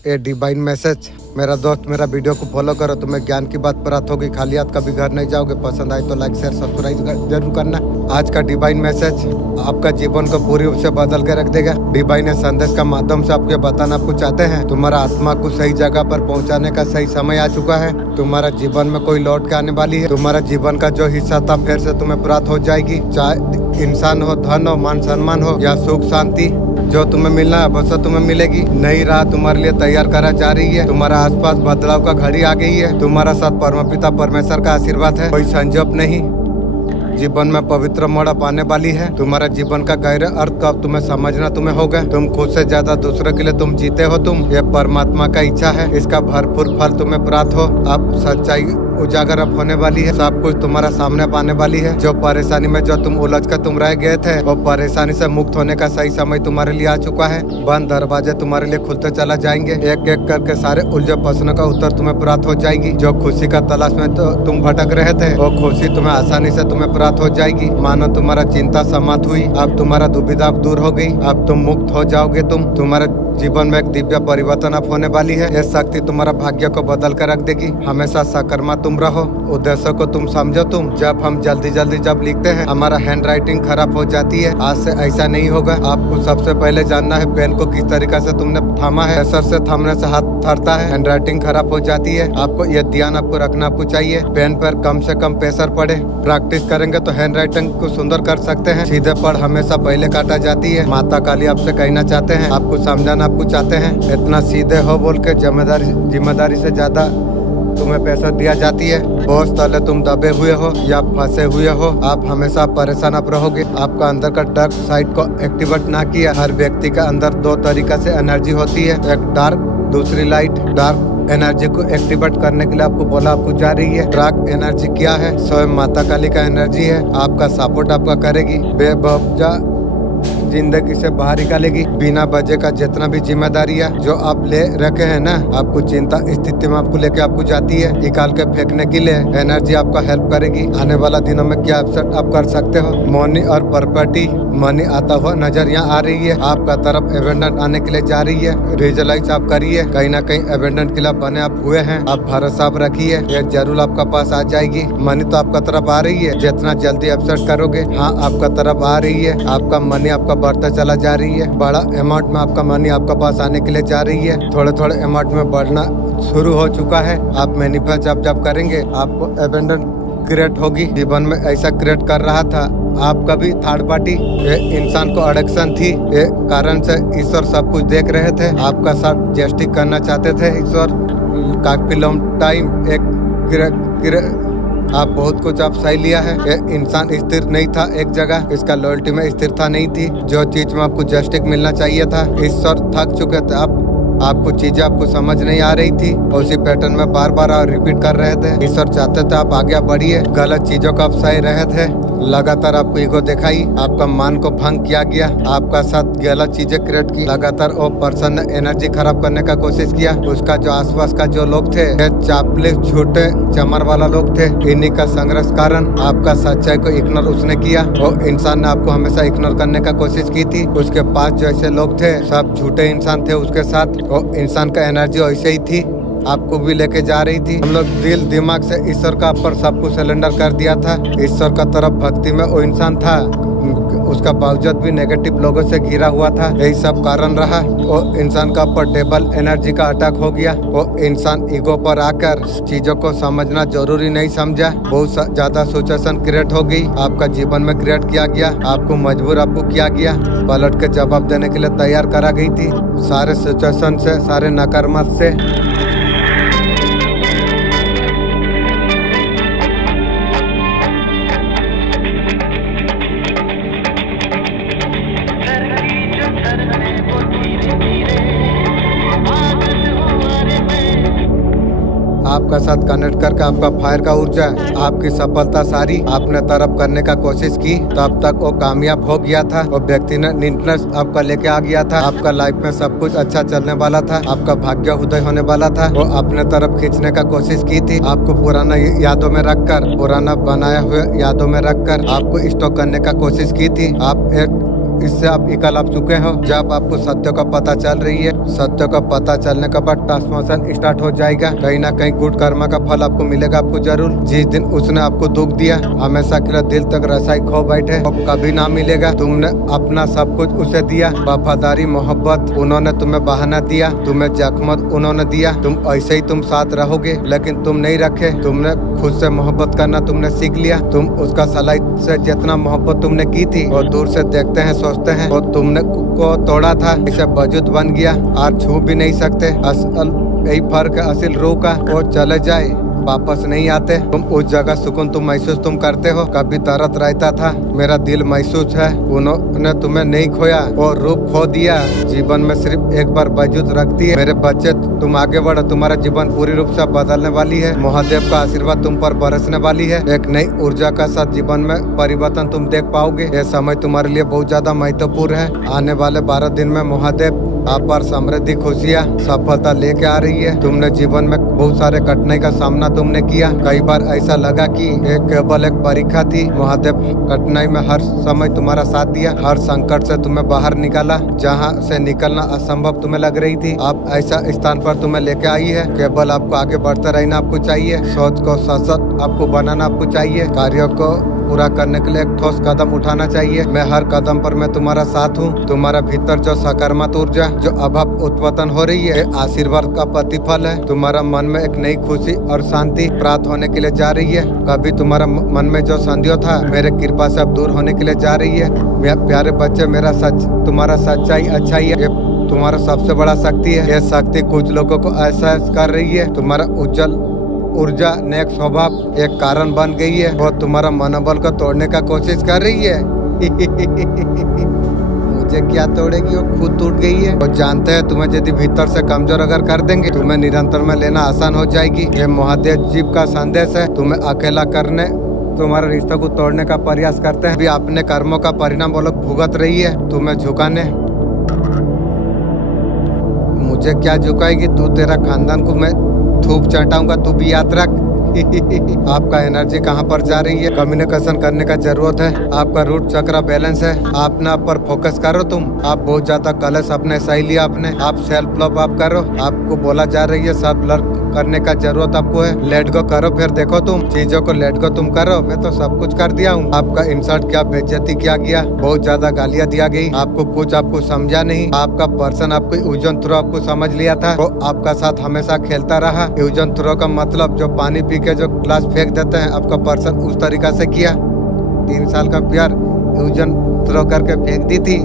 ये divine message. मेरा दोस्त मेरा वीडियो को फॉलो करो, तुम्हें ज्ञान की बात प्राप्त होगी, खाली हाथ कभी घर नहीं जाओगे। पसंद आए तो लाइक शेयर सब्सक्राइब जरूर करना। आज का डिवाइन मैसेज आपका जीवन को पूरी रूप से बदल के रख देगा। डिवाइन संदेश का माध्यम से आपको बताना आपको चाहते हैं, तुम्हारा आत्मा को सही जगह पर पहुंचाने का सही समय आ चुका है। तुम्हारा जीवन में कोई लौट के आने वाली है। तुम्हारा जीवन का जो हिस्सा था फिर से तुम्हें प्राप्त हो जाएगी, चाहे इंसान हो, धन हो, मान सम्मान हो या सुख शांति। जो तुम्हें मिलना है बस तुम्हें मिलेगी। नई राह तुम्हारे लिए तैयार करा जा रही है। तुम्हारा आसपास बदलाव का घड़ी आ गई है। तुम्हारा साथ परमपिता परमेश्वर का आशीर्वाद है, कोई संजोग नहीं। जीवन में पवित्र मोड़ पाने वाली है। तुम्हारा जीवन का गहरा अर्थ अब तुम्हें समझना तुम्हें होगा। तुम खुद से ज्यादा दूसरों के लिए तुम जीते हो। तुम ये परमात्मा का इच्छा है, इसका भरपूर फल तुम्हें प्राप्त हो। अब सच्चाई उजागर अब होने वाली है। सब कुछ तुम्हारा सामने पाने वाली है। जो परेशानी में जो तुम उलझ कर तुम रह गए थे, वो परेशानी से मुक्त होने का सही समय तुम्हारे लिए आ चुका है। बंद दरवाजे तुम्हारे लिए खुलते चला जाएंगे। एक एक करके सारे उलझे प्रश्नों का उत्तर तुम्हें प्राप्त हो जाएगी। जो खुशी का तलाश में तो तुम भटक रहे थे, वो खुशी तुम्हें आसानी से तुम्हें प्राप्त हो जाएगी। मानो तुम्हारा चिंता समाप्त हुई। अब तुम्हारा दुविधा दूर हो गई। अब तुम मुक्त हो जाओगे। तुम्हारे जीवन में एक दिव्य परिवर्तन अब होने वाली है। यह शक्ति तुम्हारा भाग्य को बदल कर रख देगी। हमेशा सकारात्मक तुम रहो, उद्देश्य को तुम समझो। जब हम जल्दी जब लिखते हैं, हमारा हैंड राइटिंग खराब हो जाती है। आज से ऐसा नहीं होगा। आपको सबसे पहले जानना है पेन को किस तरीके से तुमने थामा है। प्रेशर से थामने से हाथ थरता है, हैंड राइटिंग खराब हो जाती है। आपको यह ध्यान आपको रखना आपको चाहिए। पेन पर कम से कम प्रेशर पड़े। प्रैक्टिस करेंगे तो हैंड राइटिंग को सुंदर कर सकते हैं। सीधे पढ़ हमेशा पहले काटा जाती है। माता काली आपसे कहना चाहते हैं, आपको समझाना आपको चाहते हैं, इतना सीधे हो बोल के जिम्मेदारी से ज्यादा तुम्हें पैसा दिया जाती है। बहुत तले तुम दबे हुए हो या फंसे हुए हो। आप हमेशा परेशान आप रहोगे। आपका अंदर का डार्क साइड को एक्टिवेट ना किया। हर व्यक्ति का अंदर दो तरीका से एनर्जी होती है, एक डार्क, दूसरी लाइट। डार्क एनर्जी को एक्टिवेट करने के लिए आपको बोला आपको जा रही है। डार्क एनर्जी क्या है? स्वयं माता काली का एनर्जी है। आपका सपोर्ट आपका करेगी, बेवजह जिंदगी से बाहर निकालेगी। बिना वजह का जितना भी जिम्मेदारी है जो आप ले रखे हैं ना, आपको चिंता स्थिति में आपको लेके आपको जाती है, निकाल के फेंकने के लिए एनर्जी आपका हेल्प करेगी। आने वाला दिनों में क्या अपसेट आप कर सकते हो। मनी और प्रॉपर्टी मनी आता हुआ नजर यहाँ आ रही है। आपका तरफ एवेंडेंट आने के लिए जा रही है। रिजलाइज आप करिए, कहीं ना कहीं एवेंडेंट के लिए बने आप हुए हैं। आप भरोसा आप रखिए, ये जरूर आपका पास आ जाएगी। मनी तो आपका तरफ आ रही है। जितना जल्दी अपसेट करोगे, हाँ आपका तरफ आ रही है। आपका मनी आपका बढ़ता चला जा रही है। बड़ा अमाउंट में आपका मनी आपका पास आने के लिए जा रही है। थोड़े थोड़े अमाउंट में बढ़ना शुरू हो चुका है। आप मैनिफेस्ट जब करेंगे, आपको एबेंडेंट क्रिएट होगी। जीवन में ऐसा क्रिएट कर रहा था। आप कभी थर्ड पार्टी इंसान को अडक्शन थी, ये कारण से ईश्वर सब कुछ देख रहे थे। आपका साथ जस्टिस करना चाहते थे ईश्वर। काफी लॉन्ग टाइम एक आप बहुत कुछ आप सही लिया है। ये इंसान स्थिर नहीं था एक जगह, इसका लॉयल्टी में स्थिरता नहीं थी। जो चीज में आपको जस्टिस मिलना चाहिए था, ईश्वर थक चुके थे। आपको चीजें आपको समझ नहीं आ रही थी, उसी पैटर्न में बार बार रिपीट कर रहे थे। ईश्वर चाहते थे आप आगे बढ़िए। गलत चीजों का आप सही रहे थे। लगातार आपको ईगो दिखाई, आपका मान को भंग किया गया। आपका साथ गलत चीजें क्रिएट की। लगातार वो पर्सन ने एनर्जी खराब करने का कोशिश किया। उसका जो आसपास का जो लोग थे, चापले झूठे चमर वाला लोग थे। इन्हीं का संघर्ष कारण आपका सच्चाई को इग्नोर उसने किया। वो इंसान ने आपको हमेशा इग्नोर करने का कोशिश की थी। उसके पास जो ऐसे लोग थे, सब झूठे इंसान थे उसके साथ। वो इंसान का एनर्जी वैसे ही थी, आपको भी लेके जा रही थी। हम लोग दिल दिमाग से ईश्वर का ऊपर सब कुछ सिलेंडर कर दिया था। ईश्वर का तरफ भक्ति में वो इंसान था, उसका बावजूद भी नेगेटिव लोगों से घिरा हुआ था। यही सब कारण रहा। वो इंसान का ऊपर डबल एनर्जी का अटैक हो गया। वो इंसान ईगो पर आकर चीजों को समझना जरूरी नहीं समझा। बहुत ज्यादा सिचुएशन क्रिएट हो गई, आपका जीवन में क्रिएट किया गया। आपको मजबूर आपको किया गया, पलट के जवाब देने के लिए तैयार करा गई थी। सारे सिचुएशन से, सारे नकारात्मक से आपका साथ कनेक्ट करके आपका फायर का ऊर्जा, आपकी सफलता सारी आपने तरफ करने का कोशिश की। तब तक वो कामयाब हो गया था। वो व्यक्ति ने इंटरेस्ट आपका लेके आ गया था। आपका लाइफ में सब कुछ अच्छा चलने वाला था। आपका भाग्य उदय होने वाला था। वो अपने तरफ खींचने का कोशिश की थी। आपको पुराना यादों में रखकर, पुराना बनाया हुए यादों में रखकर आपको स्टॉक करने का कोशिश की थी। आप एक इससे आप इकल आप चुके हो। जब आपको सत्य का पता चल रही है, सत्य का पता चलने के बाद ट्रांसफॉर्मेशन स्टार्ट हो जाएगा। कहीं ना कहीं गुड कर्मा का फल आपको मिलेगा आपको जरूर। जिस दिन उसने आपको दुख दिया, हमेशा के लिए दिल तक रसाई खो बैठे, वो कभी ना मिलेगा। तुमने अपना सब कुछ उसे दिया, वफादारी मोहब्बत उन्होंने तुम्हें बहाना दिया, तुम्हें जख्मत उन्होंने दिया, तुम ऐसे ही तुम साथ रहोगे, लेकिन तुम नहीं रखे। तुमने खुद से मोहब्बत करना तुमने सीख लिया। तुम उसका सलाई से जितना मोहब्बत तुमने की थी वो दूर से देखते हैं सोचते हैं, और तुमने को तोड़ा था, इसे वजूद बन गया, आज छू भी नहीं सकते। असल यही फर्क है असल रूह का, वो चले जाए वापस नहीं आते। तुम उस जगह सुकून तुम महसूस तुम करते हो, कभी दर्द रहता था, मेरा दिल महसूस है, उन्होंने तुम्हें नहीं खोया, वो रूप खो दिया। जीवन में सिर्फ एक बार वजूद रखती है। मेरे बच्चे तुम आगे बढ़ो, तुम्हारा जीवन पूरी रूप से बदलने वाली है। महादेव का आशीर्वाद तुम पर बरसने वाली है। एक नई ऊर्जा का साथ जीवन में परिवर्तन तुम देख पाओगे। ये समय तुम्हारे लिए बहुत ज्यादा महत्वपूर्ण है। आने वाले 12 दिन में महादेव आप पर समृद्धि खुशियाँ सफलता लेके आ रही है। तुमने जीवन में बहुत सारे कठिनाई का सामना तुमने किया। कई बार ऐसा लगा कि एक केवल एक परीक्षा थी। महादेव कठिनाई में हर समय तुम्हारा साथ दिया, हर संकट से तुम्हें बाहर निकाला, जहां से निकलना असंभव तुम्हें लग रही थी। आप ऐसा स्थान पर तुम्हें लेके आई है। केवल आपको आगे बढ़ते रहना आपको चाहिए। सोच को सशक्त आपको बनाना आपको चाहिए। कार्यों को पूरा करने के लिए एक ठोस कदम उठाना चाहिए। मैं हर कदम पर मैं तुम्हारा साथ हूँ। तुम्हारा भीतर जो सकारात्मक ऊर्जा जो अभाव उत्पन्न हो रही है, आशीर्वाद का प्रतिफल है। तुम्हारा मन में एक नई खुशी और शांति प्राप्त होने के लिए जा रही है। कभी तुम्हारा मन में जो संदेह था, मेरे कृपा से अब दूर होने के लिए जा रही है। मेरे प्यारे बच्चे, मेरा सच तुम्हारा सच्चाई अच्छाई है, तुम्हारा सबसे बड़ा शक्ति है। यह शक्ति कुछ लोगों को एहसास कर रही है। तुम्हारा उज्जवल ऊर्जा नेक स्वभाव एक कारण बन गई है। वो तुम्हारा मनोबल को तोड़ने का कोशिश कर रही है। मुझे क्या तोड़ेगी, वो खुद टूट गई है। वो जानते हैं तुम्हें यदि भीतर से कमजोर अगर कर देंगे, तुम्हें निरंतर में लेना आसान हो जाएगी। ये महादेव जीव का संदेश है। तुम्हें अकेला करने, तुम्हारे रिश्तों को तोड़ने का प्रयास करते हैं। अभी अपने कर्मों का परिणाम वो लोग भुगत रही है। तुम्हें झुकाने, मुझे क्या झुकाएगी तू? तेरा खानदान को मैं धूप चटाऊंगा, तू भी याद रख। आपका एनर्जी कहाँ पर जा रही है? कम्युनिकेशन करने का जरूरत है। आपका रूट चक्र बैलेंस है। आप ना पर फोकस करो। तुम आप बहुत ज्यादा कलश अपने सही लिया आपने। आप सेल्फ लव आप करो। आपको बोला जा रही है सेल्फ लव करने का जरूरत आपको है। लेट गो करो, फिर देखो तुम चीजों को लेट गो तुम करो। मैं तो सब कुछ कर दिया हूँ। आपका इंसल्ट क्या, बेइज्जती किया गया, बहुत ज्यादा गालियाँ दिया गई। आपको कुछ आपको समझा नहीं। आपका पर्सन आपको यूजन थ्रो आपको समझ लिया था। वो आपका साथ हमेशा खेलता रहा। यूजन थ्रो का मतलब जो पानी पी के जो ग्लास फेंक देते हैं, आपका पर्सन उस तरीका से किया। 3 साल का प्यार यूजन थ्रो करके फेंक दी थी।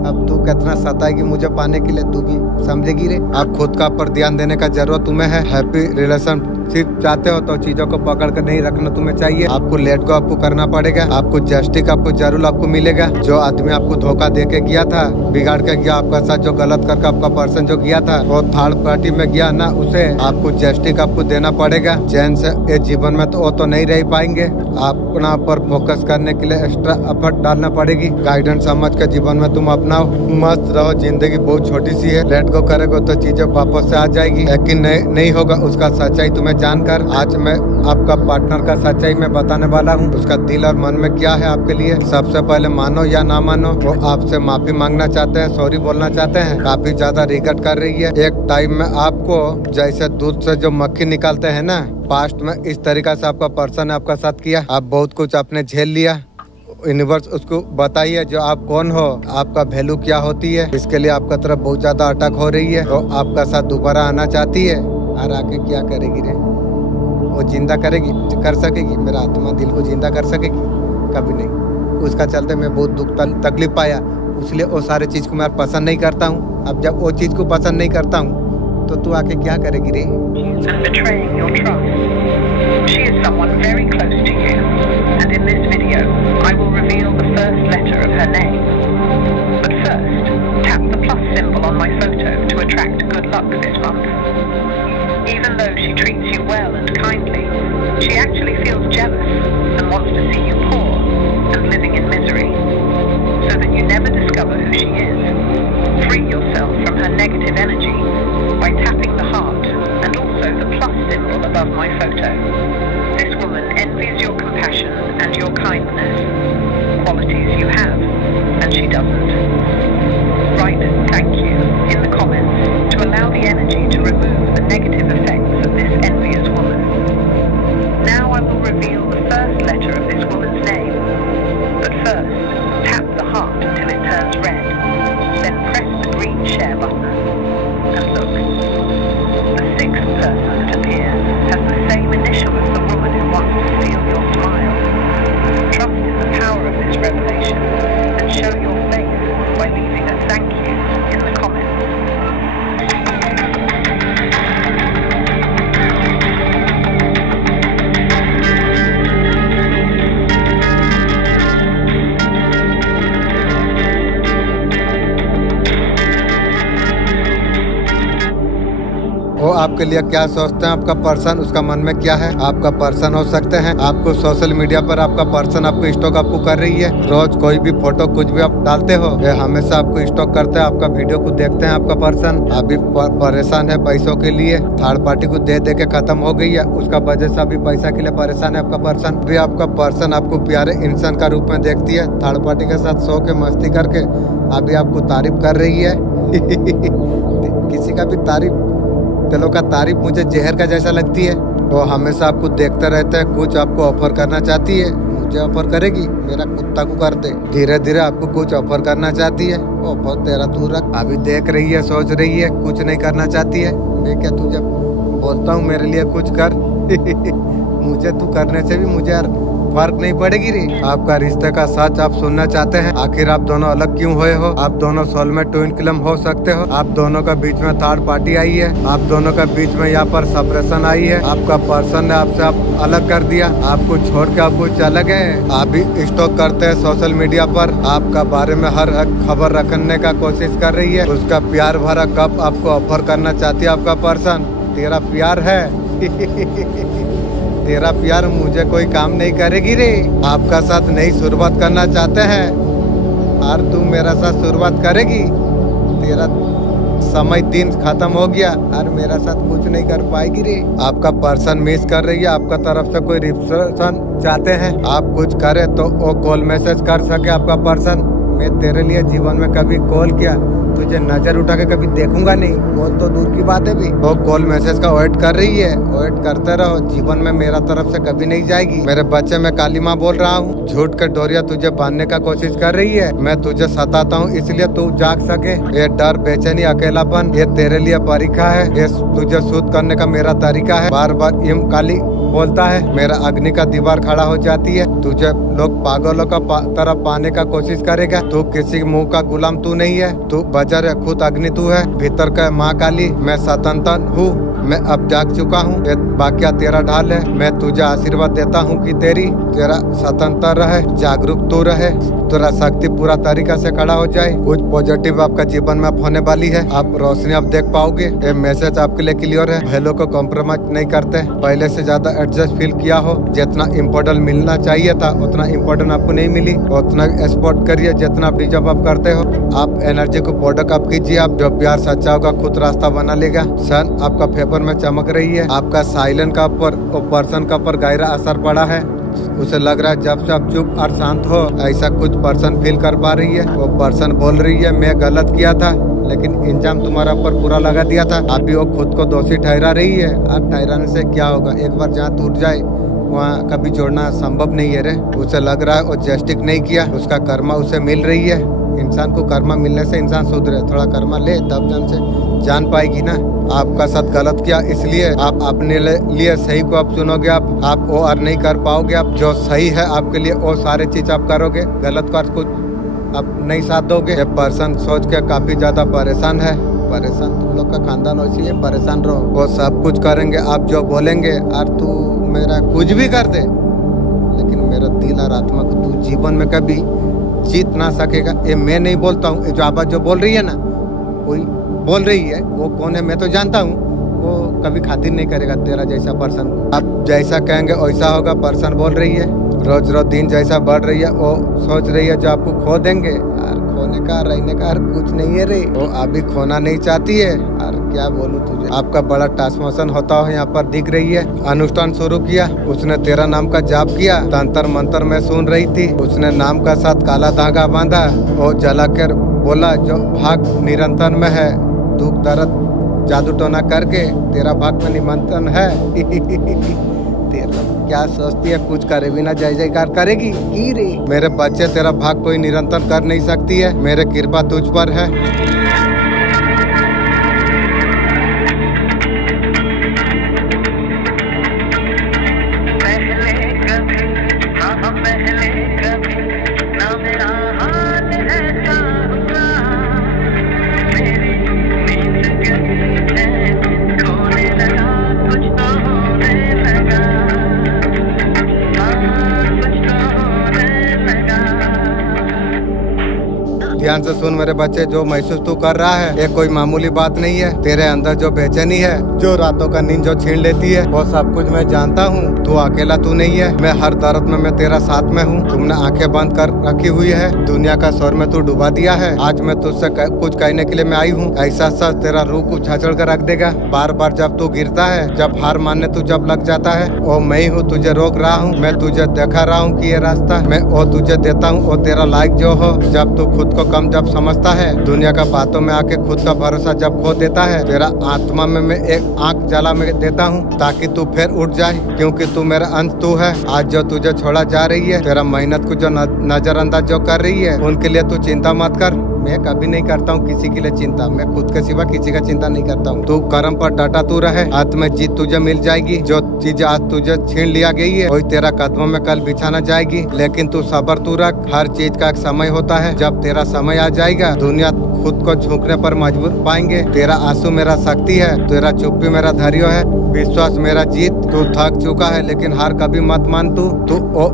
अब तू कितना सताएगी मुझे पाने के लिए, तू भी समझेगी रे। आप खुद का पर ध्यान देने का जरूरत तुम्हें है। हैप्पी रिलेशनशिप चाहते हो तो चीजों को पकड़ कर नहीं रखना तुम्हें चाहिए। आपको लेट गो आपको करना पड़ेगा। आपको जस्टिस आपको जरूर आपको मिलेगा। जो आदमी आपको धोखा दे के गया था, बिगाड़ के गया आपका साथ, जो गलत करके आपका पर्सन जो गया था, वो थर्ड पार्टी में गया ना, उसे आपको जस्टिस आपको देना पड़ेगा। चैन से ये जीवन में तो वो तो नहीं रह पाएंगे। अपना पर फोकस करने के लिए एक्स्ट्रा एफर्ट डालना पड़ेगी। गाइडेंस समझ के जीवन में तुम अपनाओ। मस्त रहो। जिंदगी बहुत छोटी सी है। लेट गो करेगा तो चीजें वापस से आ जाएगी। लेकिन नहीं होगा उसका सच्चाई तुम्हें जानकर। आज मैं आपका पार्टनर का सच्चाई में बताने वाला हूँ। उसका दिल और मन में क्या है आपके लिए। सबसे पहले मानो या ना मानो, वो आपसे माफी मांगना चाहते हैं, सॉरी बोलना चाहते हैं। काफी ज्यादा रिग्रेट कर रही है। एक टाइम में आपको जैसे दूध से जो मक्खी निकालते हैं ना, पास्ट में इस तरीका से आपका पर्सन ने आपका साथ किया। आप बहुत कुछ आपने झेल लिया। यूनिवर्स उसको बताइए जो आप कौन हो, आपका वैल्यू क्या होती है। इसके लिए आपका तरफ बहुत ज्यादा अटक हो रही है। वो आपका साथ दोबारा आना चाहती है। और आके क्या करेगी रे? वो जिंदा करेगी, कर सकेगी? मेरा आत्मा दिल को जिंदा कर सकेगी? कभी नहीं। उसका चलते मैं बहुत दुख तकलीफ पाया, इसलिए वो सारे चीज को मैं पसंद नहीं करता हूँ। अब जब वो चीज को पसंद नहीं करता हूँ तो तू आके क्या करेगी रे? And in this video, I will reveal the first letter of her name. But first, tap the plus symbol on my photo to attract good luck this month. Even though she treats you well and kindly, she actually feels jealous and wants to see you poor and living in misery, so that you never discover who she is. Free yourself from her negative energy by tapping the heart and also follow the plus symbol above my photo. This woman envies your compassion and your kindness, qualities you have, and she doesn't. Write thank you in the comments to allow the energy to remove the negative effects of this envious woman. Now I will reveal the first letter of this woman's name. But first, tap the heart until it turns red. Then press the green share button. And look. The sixth person that appears has the same initial as the woman who wants to steal your smile. Trust in the power of this revelation and show your faith by leaving a thank you in the comments. वो आपके लिए क्या सोचते हैं, आपका person, उसका मन में क्या है, आपका पर्सन हो सकते हैं। आपको सोशल मीडिया पर आपका पर्सन आपको स्टॉक आपको कर रही है। रोज कोई भी फोटो कुछ भी आप डालते हो, ये हमेशा आपको स्टॉक करते हैं, आपका वीडियो को देखते हैं। आपका पर्सन अभी परेशान है पैसों के लिए, थर्ड पार्टी को दे दे के खत्म हो गई है, उसका वजह से अभी पैसा के लिए परेशान है आपका पर्सन। भी आपका पर्सन आपको प्यारे इंसान का रूप में देखती है, थर्ड पार्टी के साथ सो के मस्ती करके अभी आपको तारीफ कर रही है। किसी का भी तारीफ, दिलों का तारीफ मुझे जहर का जैसा लगती है। वो हमेशा आपको देखते रहते हैं, कुछ आपको ऑफर करना चाहती है, मुझे ऑफर करेगी, मेरा कुत्ता को कर दे। धीरे धीरे आपको कुछ ऑफर करना चाहती है, ऑफर तेरा तू रख। अभी देख रही है, सोच रही है, कुछ नहीं करना चाहती है। मैं क्या तुझे बोलता हूँ मेरे लिए कुछ कर। मुझे तू करने से भी मुझे यार फर्क नहीं पड़ेगी रे। आपका रिश्ते का सच आप सुनना चाहते हैं, आखिर आप दोनों अलग क्यों हुए हो? आप दोनों सोलमेट ट्विन क्लम हो सकते हो। आप दोनों का बीच में थर्ड पार्टी आई है, आप दोनों का बीच में यहाँ पर सेपरेशन आई है। आपका पर्सन ने आपसे आप अलग कर दिया, आपको छोड़ के आप कुछ अलग है। आप भी स्टॉक करते हैं सोशल मीडिया पर, आपका बारे में हर खबर रखने का कोशिश कर रही है। उसका प्यार भरा कप आपको ऑफर करना चाहती है आपका पर्सन। तेरा प्यार है। तेरा प्यार मुझे कोई काम नहीं करेगी रे। आपका साथ नई शुरुआत करना चाहते हैं और तू मेरा साथ शुरुआत करेगी। तेरा समय दिन खत्म हो गया और मेरा साथ कुछ नहीं कर पाएगी रे। आपका पर्सन मिस कर रही है, आपका तरफ से कोई रिएक्शन चाहते हैं, आप कुछ करे तो वो कॉल मैसेज कर सके आपका पर्सन। मैं तेरे लिए जीवन में कभी कॉल किया, तुझे नजर उठा के कभी देखूंगा नहीं, कॉल तो दूर की बात है भी। वो कॉल मैसेज का वेट कर रही है, वेट करते रहो, जीवन में मेरा तरफ से कभी नहीं जाएगी। मेरे बच्चे मैं काली माँ बोल रहा हूँ, झूठ के डोरिया तुझे बांधने का कोशिश कर रही है। मैं तुझे सताता हूँ इसलिए तू जाग सके। ये डर, बेचैनी, अकेलापन, ये तेरे लिए परीक्षा है, ये तुझे शुद्ध करने का मेरा तरीका है। बार बार इम काली बोलता है, मेरा अग्नि का दीवार खड़ा हो जाती है। तुझे लोग पागलों का तरफ पाने का कोशिश करेगा। तू किसी मुंह का गुलाम तू नहीं है, तू बजर है, खुद अग्नि तू है। भीतर का माँ काली, मैं स्वतंत्र हूँ, मैं अब जाग चुका हूँ। ये वाक्य तेरा ढाल है। मैं तुझे आशीर्वाद देता हूँ कि तेरा स्वतंत्र रहे, जागरूक तू रहे, तेरा शक्ति पूरा तरीका से खड़ा हो जाए। कुछ पॉजिटिव आपका जीवन में अब होने वाली है, आप रोशनी अब देख पाओगे। ये मैसेज आपके लिए क्लियर है। वैल्यू को कॉम्प्रोमाइज नहीं करते, पहले से ज्यादा एडजस्ट फील किया हो। जितना इम्पोर्टेंट मिलना चाहिए था उतना इम्पोर्टेंट आपको नहीं मिली, उतना एक्सपोर्ट करिए जितना आप डिजर्व आप करते हो। आप एनर्जी को प्रोडक्ट आप कीजिए, आप जो प्यार सच्चा होगा खुद रास्ता बना लेगा। सन आपका फेवर में चमक रही है। आपका साइलेंट का ऊपर पर्सन का ऊपर गहरा असर पड़ा है। उसे लग रहा है जब से आप चुप और शांत हो, ऐसा कुछ पर्सन फील कर पा रही है। वो पर्सन बोल रही है मैं गलत किया था, लेकिन इंजाम तुम्हारा ऊपर पूरा लगा दिया था। अभी वो खुद को दोषी ठहरा रही है, और ठहराने से क्या होगा? एक बार जहाँ टूट जाए वहाँ कभी जोड़ना संभव नहीं है रे। उसे लग रहा है वो जस्टिस नहीं किया, उसका कर्मा उसे मिल रही है। इंसान को कर्मा मिलने से इंसान सुधरे, थोड़ा कर्मा ले तब जन से जान पाएगी ना। आपका साथ गलत किया, इसलिए आप अपने लिए सही को आप चुनोगे। आप वो और नहीं कर पाओगे। आप जो सही है आपके लिए वो सारे चीज आप करोगे, गलत का कुछ आप नहीं साथ दोगे। ये पर्सन सोच के काफी ज्यादा परेशान है। परेशान तुम लोग का खानदान वैसी है, परेशान रहो। वो सब कुछ करेंगे आप जो बोलेंगे, और तू मेरा कुछ भी कर दे, लेकिन मेरा दिल और आत्मा को तू जीवन में कभी जीत ना सकेगा। ये मैं नहीं बोलता हूँ, जो आवाज जो बोल रही है ना, कोई बोल रही है, वो कौन है मैं तो जानता हूँ। वो कभी खातिर नहीं करेगा तेरा जैसा पर्सन। आप जैसा कहेंगे वैसा होगा। पर्सन बोल रही है रोज रोज दिन जैसा बढ़ रही है, वो सोच रही है जो आपको खो देंगे। और खोने का रहने का कुछ नहीं है रे। वो अभी खोना नहीं चाहती है, और क्या बोलूं तुझे। आपका बड़ा ट्रांसफॉर्मेशन होता हो यहाँ पर दिख रही है। अनुष्ठान शुरू किया, उसने तेरा नाम का जाप किया, तंत्र मंत्र में सुन रही थी। उसने नाम का साथ काला धागा बांधा और जलाकर बोला जो भाग निरंतर में है, दुख दर्द जादू टोना करके तेरा भाग में निमंत्रण है। तेरा क्या सोचती है, कुछ करे बिना जय जयकार करेगी की रे। मेरे बच्चे, तेरा भाग कोई निरंतर कर नहीं सकती है, मेरे कृपा तुझ पर है। ध्यान से सुन मेरे बच्चे, जो महसूस तू कर रहा है ये कोई मामूली बात नहीं है। तेरे अंदर जो बेचैनी है, जो रातों का नींद जो छीन लेती है, वो सब कुछ मैं जानता हूँ। तू अकेला तू नहीं है, मैं हर दर्द में मैं तेरा साथ में हूँ। तुमने आंखें बंद कर रखी हुई है, दुनिया का स्वर में तू डुबा दिया है। आज मैं तुझसे कुछ कहने के लिए मैं आई हूँ। ऐसा सच तेरा रूह को छाछड़ कर रख देगा। बार बार जब तू गिरता है, जब हार मानने तू जब लग जाता है, वो मैं ही हूँ, तुझे रोक रहा हूँ। मैं तुझे दिखा रहा हूँ कि ये रास्ता मैं वो तुझे देता हूँ, वो तेरा लायक जो हो। जब तू खुद को कम जब समझता है, दुनिया का बातों में आके खुद का भरोसा जब खो देता है, तेरा आत्मा में मैं एक आंख जला में देता हूँ ताकि तू फिर उठ जाए, क्योंकि तू मेरा अंश तू है। आज जो तुझे छोड़ा जा रही है, तेरा मेहनत को जो नजरअंदाज जो कर रही है, उनके लिए तू चिंता मत कर। मैं कभी नहीं करता हूँ किसी के लिए चिंता, मैं खुद के सिवा किसी का चिंता नहीं करता हूँ। तू कर्म पर डटा तू रहे, अंत में जीत तुझे मिल जाएगी। जो चीज आज तुझे छीन लिया गई है, वही तेरा कदमों में कल बिछाना जाएगी। लेकिन तू सब्र तू रख, हर चीज का एक समय होता है। जब तेरा समय आ जाएगा, दुनिया खुद को झुकने पर मजबूर पाएंगे। तेरा आंसू मेरा शक्ति है, तेरा चुप्पी मेरा धैर्य है, विश्वास मेरा जीत। तू थक चुका है लेकिन हार कभी मत मान। तू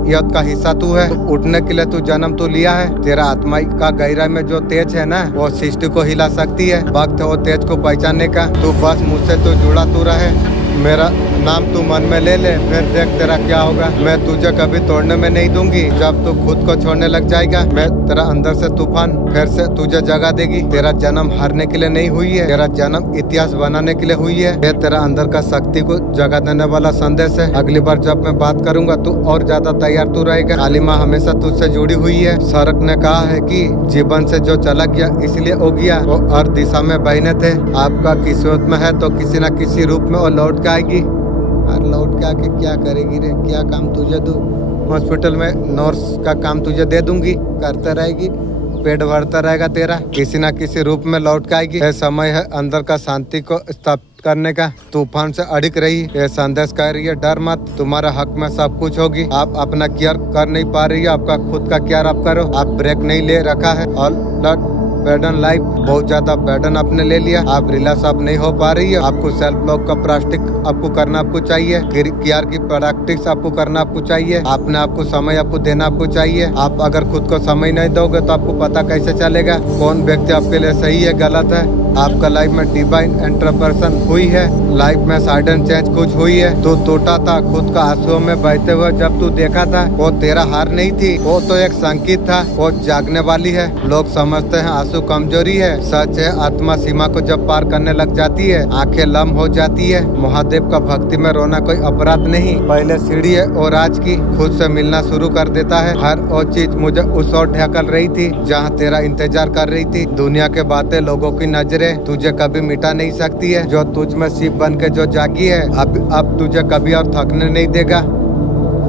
युद्ध का हिस्सा तू है। उठने के लिए तू जन्म तू लिया है। तेरा आत्मा का गहराई में जो तेज है ना, वो सृष्टि को हिला सकती है। वक्त है वो तेज को पहचानने का। तू बस मुझसे तू जुड़ा तू रहे, मेरा नाम तू मन में ले ले, फिर देख तेरा क्या होगा। मैं तुझे कभी तोड़ने में नहीं दूंगी। जब तू खुद को छोड़ने लग जाएगा, मैं तेरा अंदर से तूफान फिर से तुझे जगा देगी। तेरा जन्म हारने के लिए नहीं हुई है, तेरा जन्म इतिहास बनाने के लिए हुई है। ये तेरा अंदर का शक्ति को जगा देने वाला संदेश है। अगली बार जब मैं बात करूंगा, तू और ज्यादा तैयार तू रहेगा। काली माँ हमेशा तुझसे जुड़ी हुई है। सरक ने कहा है कि जीवन से जो चला गया इसलिए हो गया। वो हर दिशा में बहने थे। आपका किस्मत में है तो किसी न किसी रूप में वो लौट के आएगी। और लौट के आके क्या करेगी रे? क्या काम तुझे दूं? हॉस्पिटल में नर्स का काम तुझे दे दूंगी, करते रहेगी, पेट भरता रहेगा तेरा। किसी ना किसी रूप में लौट के आएगी। यह समय है अंदर का शांति को स्थापित करने का। तूफान से अड़िक रही, ये संदेश कह रही है डर मत, तुम्हारा हक में सब कुछ होगी। आप अपना केयर कर नहीं पा रही है, आपका खुद का केयर आप करो। आप ब्रेक नहीं ले रखा है और बर्डन लाइफ बहुत ज्यादा बर्डन आपने ले लिया। आप रिलैक्स आप नहीं हो पा रही है। आपको सेल्फ लॉक का प्रैक्टिस आपको करना आपको चाहिए। केयर की प्रैक्टिस आपको करना आपको चाहिए। आपने आपको समय आपको देना आपको चाहिए। आप अगर खुद को समय नहीं दोगे तो आपको पता कैसे चलेगा कौन व्यक्ति आपके लिए सही है गलत है। आपका लाइफ में डिवाइन इंटरपर्सन हुई है, लाइफ में सडन चेंज कुछ हुई है। तू टूटा था, खुद का आंसुओं में बहते हुए जब तू देखा था, वो तेरा हार नहीं थी, वो तो एक संकेत था। वो जागने वाली है। लोग समझते हैं आंसू कमजोरी है, सच है आत्मा सीमा को जब पार करने लग जाती है, आंखें लम हो जाती है। महादेव का भक्ति में रोना कोई अपराध नहीं, पहले सीढ़ी है और आज की खुद से मिलना शुरू कर देता है। हर वो चीज मुझे उस ओर ढकल रही थी जहाँ तेरा इंतजार कर रही थी। दुनिया के बातें, लोगों की नजरें तुझे कभी मिटा नहीं सकती है। जो तुझ में शिव बन के जो जागी है, अब तुझे कभी और थकने नहीं देगा।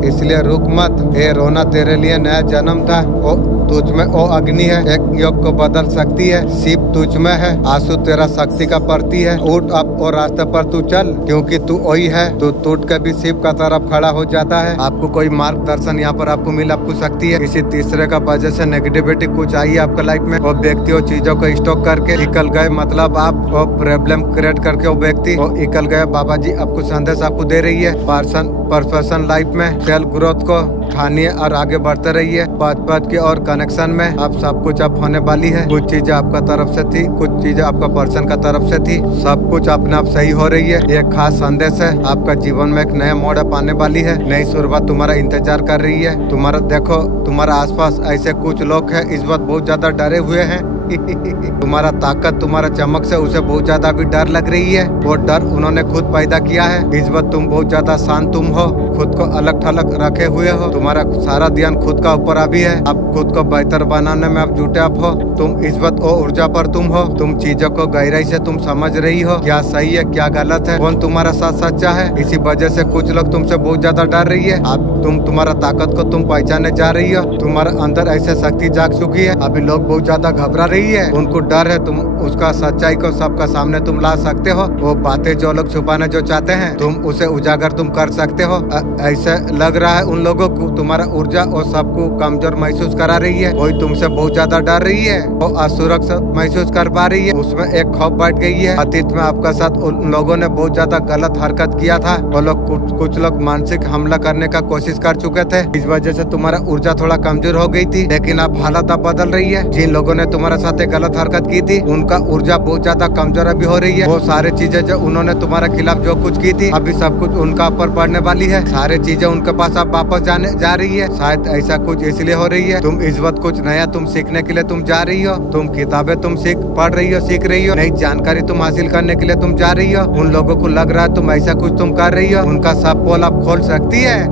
इसलिए रुक मत। ये रोना तेरे लिए नया जन्म था। वो तुझ में वो अग्नि है, एक योग को बदल सकती है। शिव तुझ में है, आंसू तेरा शक्ति का प्रतीक है। उठ अब और रास्ते पर तू चल, क्योंकि तू वही है। तू टूट के भी शिव का तरफ खड़ा हो जाता है। आपको कोई मार्गदर्शन यहाँ पर आपको मिल आपको सकती है। किसी तीसरे का वजह से नेगेटिविटी कुछ आई है आपका लाइफ में, वो व्यक्ति वो चीजों को स्टॉक करके निकल गए, मतलब आप वो प्रॉब्लम क्रिएट करके वो व्यक्ति वो निकल गए। बाबा जी आपको संदेश आपको दे रही है, पर्सन लाइफ में सेल्फ ग्रोथ को ठानिए और आगे बढ़ते रहिए। बात की और कनेक्शन में आप सब कुछ अब होने वाली है। कुछ चीजें आपका तरफ से थी, कुछ चीजें आपका पर्सन का तरफ से थी, सब कुछ अपने आप सही हो रही है। ये खास संदेश है, आपका जीवन में एक नया मोड़ आने वाली है। नई शुरुआत तुम्हारा इंतजार कर रही है। तुम्हारा देखो, तुम्हारा आसपास ऐसे कुछ लोग हैं इस वक्त बहुत ज्यादा डरे हुए हैं। तुम्हारा ताकत, तुम्हारा चमक से उसे बहुत ज्यादा भी डर लग रही है। वो डर उन्होंने खुद पैदा किया है। इस वक्त तुम बहुत ज्यादा शांत तुम हो, खुद को अलग थलग रखे हुए हो। तुम्हारा सारा ध्यान खुद का ऊपर अभी है। अब खुद को बेहतर बनाने में आप जुटे आप हो। तुम इस वक्त वो ऊर्जा पर तुम हो। तुम चीजों को गहराई से तुम समझ रही हो, क्या सही है क्या गलत है, कौन तुम्हारा साथ सच्चा है। इसी वजह से कुछ लोग तुमसे बहुत ज्यादा डर रही है। अब तुम्हारा ताकत को तुम पहचाने जा रही हो। तुम्हारे अंदर ऐसे शक्ति जाग चुकी है। अभी लोग बहुत ज्यादा घबरा रही है, उनको डर है। तुम उसका सच्चाई को सबका सामने तुम ला सकते हो। वो बातें जो लोग छुपाना जो चाहते हैं, तुम उसे उजागर तुम कर सकते हो। ऐसे लग रहा है उन लोगों को तुम्हारा ऊर्जा और सबको कमजोर महसूस करा रही है। कोई तुमसे बहुत ज्यादा डर रही है, वो असुरक्षित महसूस कर पा रही है। उसमें एक खौफ बैठ गई है। अतीत में आपका साथ उन लोगों ने बहुत ज्यादा गलत हरकत किया था। वो लोग कुछ लोग मानसिक हमला करने का कोशिश कर चुके थे। इस वजह से तुम्हारा ऊर्जा थोड़ा कमजोर हो गई थी। लेकिन अब हालत अब बदल रही है। जिन लोगों ने तुम्हारे साथ एक गलत हरकत की थी, उनका ऊर्जा बहुत ज्यादा कमजोर अभी हो रही है। वो सारे चीजें जो उन्होंने तुम्हारे खिलाफ जो कुछ की थी, अभी सब कुछ उनका ऊपर पड़ने वाली है। सारे चीजें उनके पास अब वापस जाने जा रही है। शायद ऐसा कुछ इसलिए हो रही है, तुम इस वक्त कुछ नया तुम सीखने के लिए तुम जा रही हो। तुम किताबें तुम पढ़ रही हो, सीख रही हो। नई जानकारी तुम हासिल करने के लिए तुम जा रही हो। उन लोगों को लग रहा है तुम ऐसा कुछ तुम कर रही हो, उनका सब पोल अब खोल सकती है।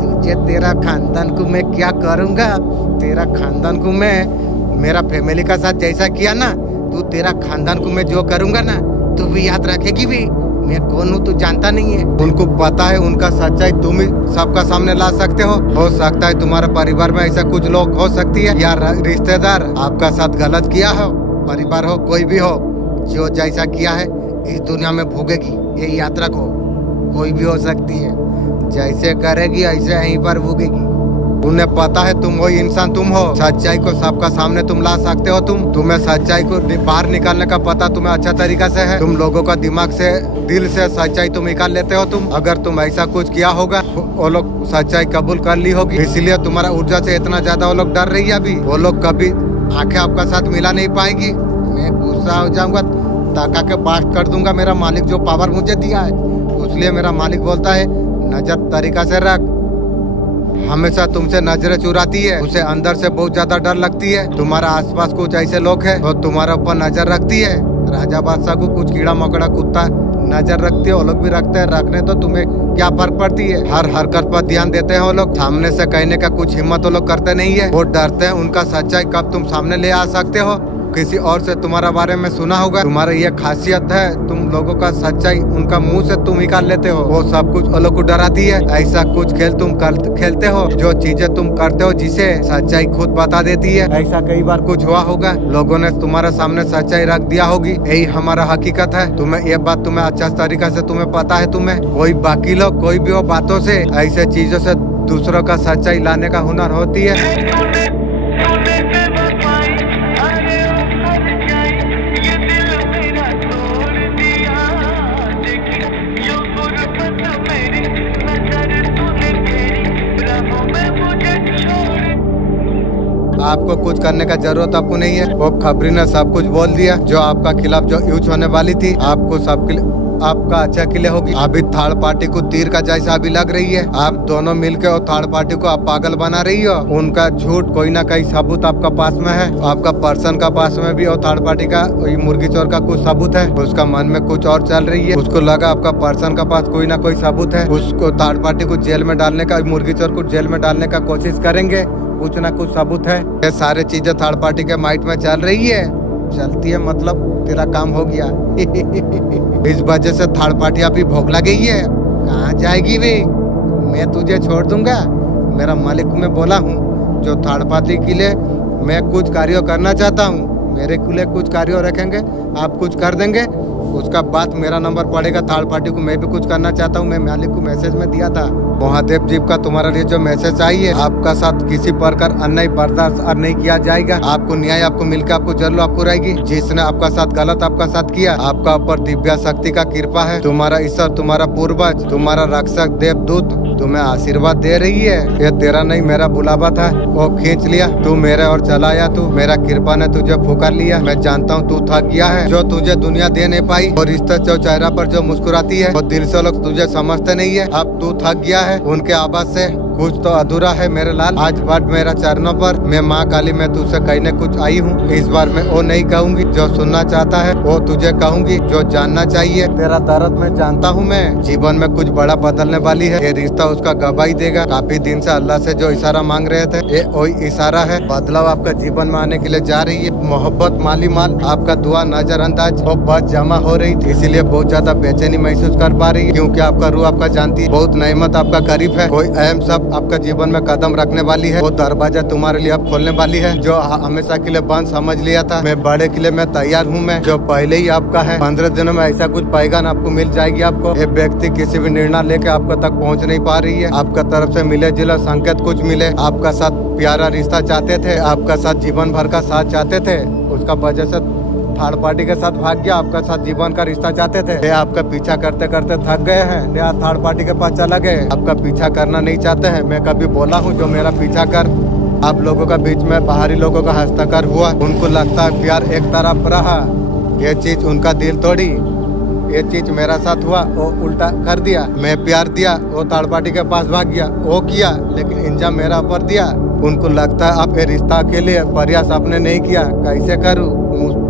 तुझे तेरा खानदान को मैं क्या करूंगा। तेरा खानदान को मैं मेरा फैमिली का साथ जैसा किया ना, तू तेरा खानदान को मैं जो करूंगा ना, तू भी याद रखेगी भी। मैं कौन हूँ तू जानता नहीं है। उनको पता है उनका सच्चाई तुम ही सबका सामने ला सकते हो सकता है तुम्हारे परिवार में ऐसा कुछ लोग हो सकती है या रिश्तेदार आपका साथ गलत किया हो। परिवार हो कोई भी हो, जो जैसा किया है इस दुनिया में भोगेगी। ये यात्रा को कोई भी हो सकती है, जैसे करेगी ऐसे यहीं पर भोगेगी। उन्हें पता है तुम वही इंसान तुम हो। सच्चाई को सबका सामने तुम ला सकते हो। तुम्हें सच्चाई को बाहर निकालने का पता तुम्हें अच्छा तरीका से है। तुम लोगों का दिमाग से, दिल से सच्चाई तुम निकाल लेते हो। अगर तुम ऐसा कुछ किया होगा, वो लोग सच्चाई कबूल कर ली होगी। इसलिए तुम्हारा ऊर्जा से इतना ज्यादा वो लोग डर रही है। अभी वो लोग कभी आंखें आपका साथ मिला नहीं पाएगी। मैं गुस्सा हो जाऊंगा, ताका के बास्ट कर दूंगा। मेरा मालिक जो पावर मुझे दिया है, इसलिए मेरा मालिक बोलता है नजर तरीका से रख। हमेशा तुमसे नजरें चुराती है, उसे अंदर से बहुत ज्यादा डर लगती है। तुम्हारा आसपास कुछ ऐसे लोग हैं तो तुम्हारे ऊपर नजर रखती है। राजा बादशाह को कुछ कीड़ा मकोड़ा कुत्ता नजर रखते हैं, वो लोग भी रखते हैं। रखने तो तुम्हें क्या फर्क पड़ती है। हर हरकत पर ध्यान देते हैं वो लोग। सामने से कहने का कुछ हिम्मत वो लोग करते नहीं है। वो डरते हैं उनका सच्चाई कब तुम सामने ले आ सकते हो। किसी और से तुम्हारा बारे में सुना होगा। तुम्हारा ये खासियत है, तुम लोगों का सच्चाई उनका मुंह से तुम निकाल लेते हो। वो सब कुछ वो लोग को डराती है। ऐसा कुछ खेल तुम खेलते हो, जो चीजें तुम करते हो जिसे सच्चाई खुद बता देती है। ऐसा कई बार कुछ हुआ होगा, लोगों ने तुम्हारे सामने सच्चाई रख दिया होगी। यही हमारा हकीकत है। तुम्हें ये बात तुम्हें अच्छा तरीका से तुम्हें पता है। तुम्हें कोई बाकी लोग कोई भी हो बातों से, ऐसे चीजों से दूसरों का सच्चाई लाने का हुनर होती है। आपको कुछ करने का जरूरत आपको नहीं है। वो खबरी ने सब कुछ बोल दिया। जो आपका खिलाफ जो यूज होने वाली थी, आपको सब आपका अच्छा के लिए होगी। अभी थर्ड पार्टी को तीर का जैसा अभी लग रही है। आप दोनों मिलकर और थर्ड पार्टी को आप पागल बना रही हो। उनका झूठ कोई ना कोई सबूत आपका पास में है। आपका पर्सन का पास में भी और थर्ड पार्टी का मुर्गी चोर का कुछ सबूत है। उसका मन में कुछ और चल रही है। उसको लगा आपका पर्सन का पास कोई ना कोई सबूत है। उसको थर्ड पार्टी को जेल में डालने का, मुर्गी चोर को जेल में डालने का कोशिश करेंगे। कुछ ना कुछ सबूत है। ये सारे चीजें थर्ड पार्टी के माइंड में चल रही है। चलती है मतलब तेरा काम हो गया। इस वजह से थर्ड पार्टी अभी भोगला गई है। कहाँ जाएगी वे? मैं तुझे छोड़ दूंगा। मेरा मालिक को मैं बोला हूँ, जो थर्ड पार्टी के लिए मैं कुछ कार्य करना चाहता हूँ, मेरे के लिए कुछ कार्य रखेंगे, आप कुछ कर देंगे। उसका बाद मेरा नंबर पड़ेगा। थर्ड पार्टी को मैं भी कुछ करना चाहता हूँ। मैं मालिक को मैसेज में दिया था, महादेव जी का तुम्हारे लिए जो मैसेज आई है, आपका साथ किसी प्रकार अन्याय बर्दाश्त नहीं किया जाएगा। आपको न्याय आपको मिलकर आपको जरूर आपको रहेगी। जिसने आपका साथ गलत आपका साथ किया, आपका ऊपर दिव्य शक्ति का कृपा है। तुम्हारा ईश्वर, तुम्हारा पूर्वज, तुम्हारा रक्षक देवदूत तुम्हें आशीर्वाद दे रही है। ये तेरा नहीं मेरा बुलावा था, वो खींच लिया। तू मेरे और चला आया। तू मेरा कृपा ने तुझे पुकार लिया। मैं जानता हूँ तू थक गया है। जो तुझे दुनिया दे नहीं पाई और रिश्ते जो चेहरा पर जो मुस्कुराती है, वो दिल से लोग तुझे समझते नहीं है। अब तू थक गया है। उनके आवाज से कुछ तो अधूरा है मेरे लाल। आज बढ़ मेरा चरणों पर, मैं माँ काली में तुझसे कहने कुछ आई हूँ। इस बार मैं वो नहीं कहूँगी जो सुनना चाहता है, वो तुझे कहूँगी जो जानना चाहिए। तेरा दर्द मैं जानता हूँ, मैं जीवन में कुछ बड़ा बदलने वाली है। ये रिश्ता उसका गवाही देगा। काफी दिन से अल्लाह से जो इशारा मांग रहे थे, ये वही इशारा है। बदलाव आपका जीवन में आने के लिए जा रही है। मोहब्बत, माली माल, आपका दुआ नजरअंदाज और बस जमा हो रही थी, इसीलिए बहुत ज्यादा बेचैनी महसूस कर पा रही है। क्योंकि आपका रूह आपका जानती है, बहुत नेमत आपका करीब है। कोई अहम सब आपका जीवन में कदम रखने वाली है। वो दरवाजा तुम्हारे लिए अब खोलने वाली है जो हमेशा के लिए बंद समझ लिया था। मैं बड़े के लिए मैं तैयार हूँ, मैं जो पहले ही आपका है। 15 दिनों में ऐसा कुछ पैगाम आपको मिल जाएगी। आपको ये व्यक्ति किसी भी निर्णय लेके आपको तक पहुँच नहीं पा रही है। आपका तरफ से मिले जुले संकेत कुछ मिले। आपका साथ प्यारा रिश्ता चाहते थे, आपका साथ जीवन भर का साथ चाहते थे, उसका वजह से थर्ड पार्टी के साथ भाग गया। आपका साथ जीवन का रिश्ता चाहते थे, आपका पीछा करते करते थक गए हैं, नया थर्ड पार्टी के पास चला गए। आपका पीछा करना नहीं चाहते हैं। मैं कभी बोला हूँ जो मेरा पीछा कर। आप लोगों का बीच में बाहरी लोगों का हस्ताक्षर हुआ। उनको लगता है प्यार एक तरफ रहा, ये चीज उनका दिल तोड़ी। ये चीज मेरा साथ हुआ, वो उल्टा कर दिया। मैं प्यार दिया, वो थर्ड पार्टी के पास भाग गया। वो किया लेकिन इंजाम मेरा ऊपर दिया। उनको लगता है आप ये रिश्ता के लिए प्रयास आपने नहीं किया, कैसे करूँ।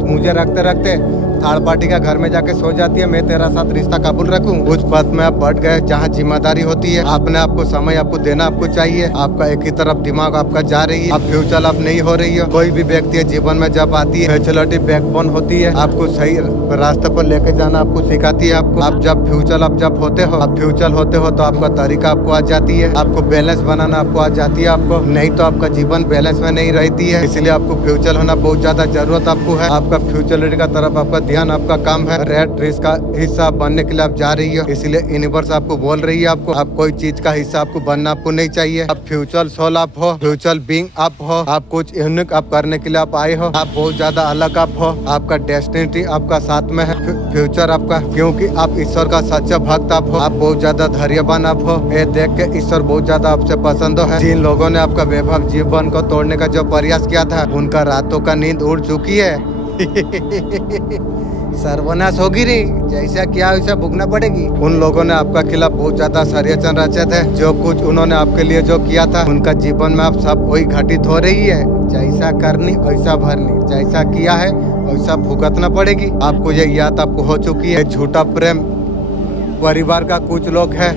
मुझे रखते रखते थर्ड पार्टी का घर में जाके सो जाती है। मैं तेरा साथ रिश्ता कबूल रखूं। उस पद में आप बढ़ गए जहाँ जिम्मेदारी होती है। आपने आपको समय आपको देना आपको चाहिए। आपका एक ही तरफ दिमाग आपका जा रही है। आप फ्यूचर आप नहीं हो रही हो। कोई भी व्यक्ति है जीवन में जब आती है, फ्यूचरिटी बैकबोन होती है। आपको सही रास्ते पर लेके जाना आपको सिखाती है। आपको आप जब फ्यूचर आप जब होते हो, आप फ्यूचर होते हो तो आपका तरीका आपको आ जाती है। आपको बैलेंस बनाना आपको आ जाती है। आपको नहीं तो आपका जीवन बैलेंस में नहीं रहती है। इसलिए आपको फ्यूचर होना बहुत ज्यादा जरूरत आपको है। आपका फ्यूचरिटी का तरफ आपका ध्यान आपका काम है। रेड रेस का हिस्सा बनने के लिए आप जा रही हो, इसलिए यूनिवर्स आपको बोल रही है आपको आप कोई चीज का हिस्सा आपको बनना आपको नहीं चाहिए। आप फ्यूचर सोल आप हो, फ्यूचर बीइंग आप हो। आप कुछ यूनिक आप करने के लिए आप आए हो। आप बहुत ज्यादा अलग आप हो। आपका डेस्टिनी आपका साथ में है, फ्यूचर आपका, क्योंकि आप ईश्वर का सच्चा भक्त आप हो। आप बहुत ज्यादा धैर्यवान आप हो। ये देख के ईश्वर बहुत ज्यादा आपसे पसंद है। जिन लोगों ने आपका वैभव जीवन को तोड़ने का जो प्रयास किया था, उनका रातों का नींद उड़ चुकी है। सर्वनाश होगी रे, जैसा क्या वैसा भुगतना पड़ेगी। उन लोगों ने आपका खिलाफ बहुत ज्यादा षड्यंत्र रचे थे। जो कुछ उन्होंने आपके लिए जो किया था, उनका जीवन में आप सब वही घटित हो रही है। जैसा करनी वैसा भरनी, जैसा किया है वैसा भुगतना पड़ेगी। आपको ये याद आपको हो चुकी है। झूठा प्रेम परिवार का कुछ लोग है,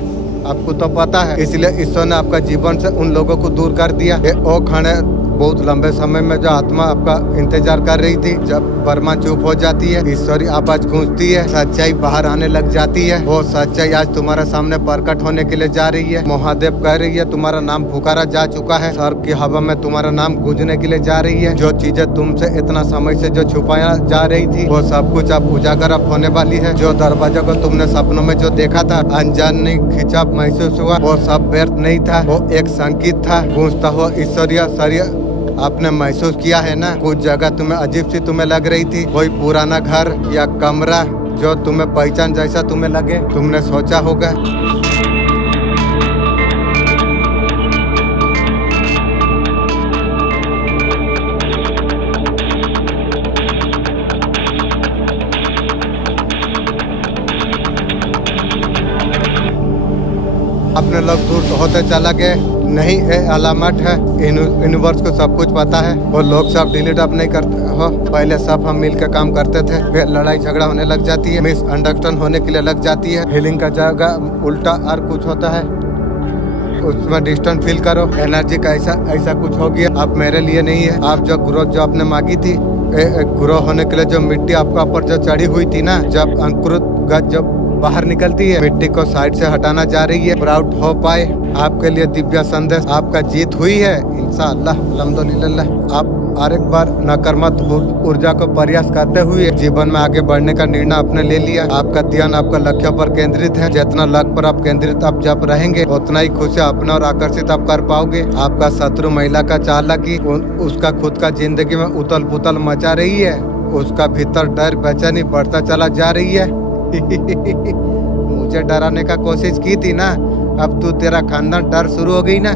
आपको तो पता है। इसलिए ईश्वर ने आपका जीवन से उन लोगों को दूर कर दिया। ओ खड़े बहुत लंबे समय में जो आत्मा आपका इंतजार कर रही थी, जब वर्मा चुप हो जाती है, ईश्वरी आवाज गूंजती है, सच्चाई बाहर आने लग जाती है। वो सच्चाई आज तुम्हारे सामने प्रकट होने के लिए जा रही है। महादेव कह रही है तुम्हारा नाम पुकारा जा चुका है। स्वर्ग की हवा में तुम्हारा नाम गूंजने के लिए जा रही है। जो चीजें तुमसे इतना समय से जो छुपाया जा रही थी, वो सब कुछ अब उजागर अब होने वाली है। जो दरवाजा को तुमने सपनों में जो देखा था, अनजान नहीं खिंचाव महसूस हुआ, वो सब व्यर्थ नहीं था। वो एक संकेत था। गूंजता हुआ ईश्वरीय शरीर आपने महसूस किया है ना। कुछ जगह तुम्हें अजीब सी तुम्हें लग रही थी, कोई पुराना घर या कमरा जो तुम्हें पहचान जैसा तुम्हें लगे। तुमने सोचा होगा अपने लोग दूर होते चला गए। नहीं, ये अलामत है। यूनिवर्स को सब कुछ पता है। वो लोग सब डिलीट अप नहीं करते हो। पहले सब हम मिलकर काम करते थे, फिर लड़ाई झगड़ा होने लग जाती है, मिसअंडरस्टैंड होने के लिए लग जाती है। हीलिंग का जगह उल्टा और कुछ होता है, उसमें डिस्टेंस फील करो। एनर्जी का ऐसा कुछ हो गया। आप मेरे लिए नहीं है। आप जो ग्रोथ जो आपने मांगी थी, ग्रो होने के लिए जो मिट्टी आपका ऊपर जो चढ़ी हुई थी ना, जब अंकुरित गज जब बाहर निकलती है, मिट्टी को साइड से हटाना जा रही है। प्राउड हो पाए आपके लिए दिव्य संदेश, आपका जीत हुई है इंशाअल्लाह अल्हम्दुलिल्लाह। आप और एक बार नकारात्मक ऊर्जा को प्रयास करते हुए जीवन में आगे बढ़ने का निर्णय आपने ले लिया। आपका ध्यान आपका लक्ष्य पर केंद्रित है। जितना लक्ष्य पर आप केंद्रित आप जब रहेंगे, उतना ही खुशी अपना और आकर्षित आप कर पाओगे। आपका शत्रु महिला का चालाकी उसका खुद का जिंदगी में उथल पुथल मचा रही है। उसका भीतर डर बेचैनी बढ़ता चला जा रही है। मुझे डराने का कोशिश की थी ना, अब तू तेरा खानदान डर शुरू हो गई ना।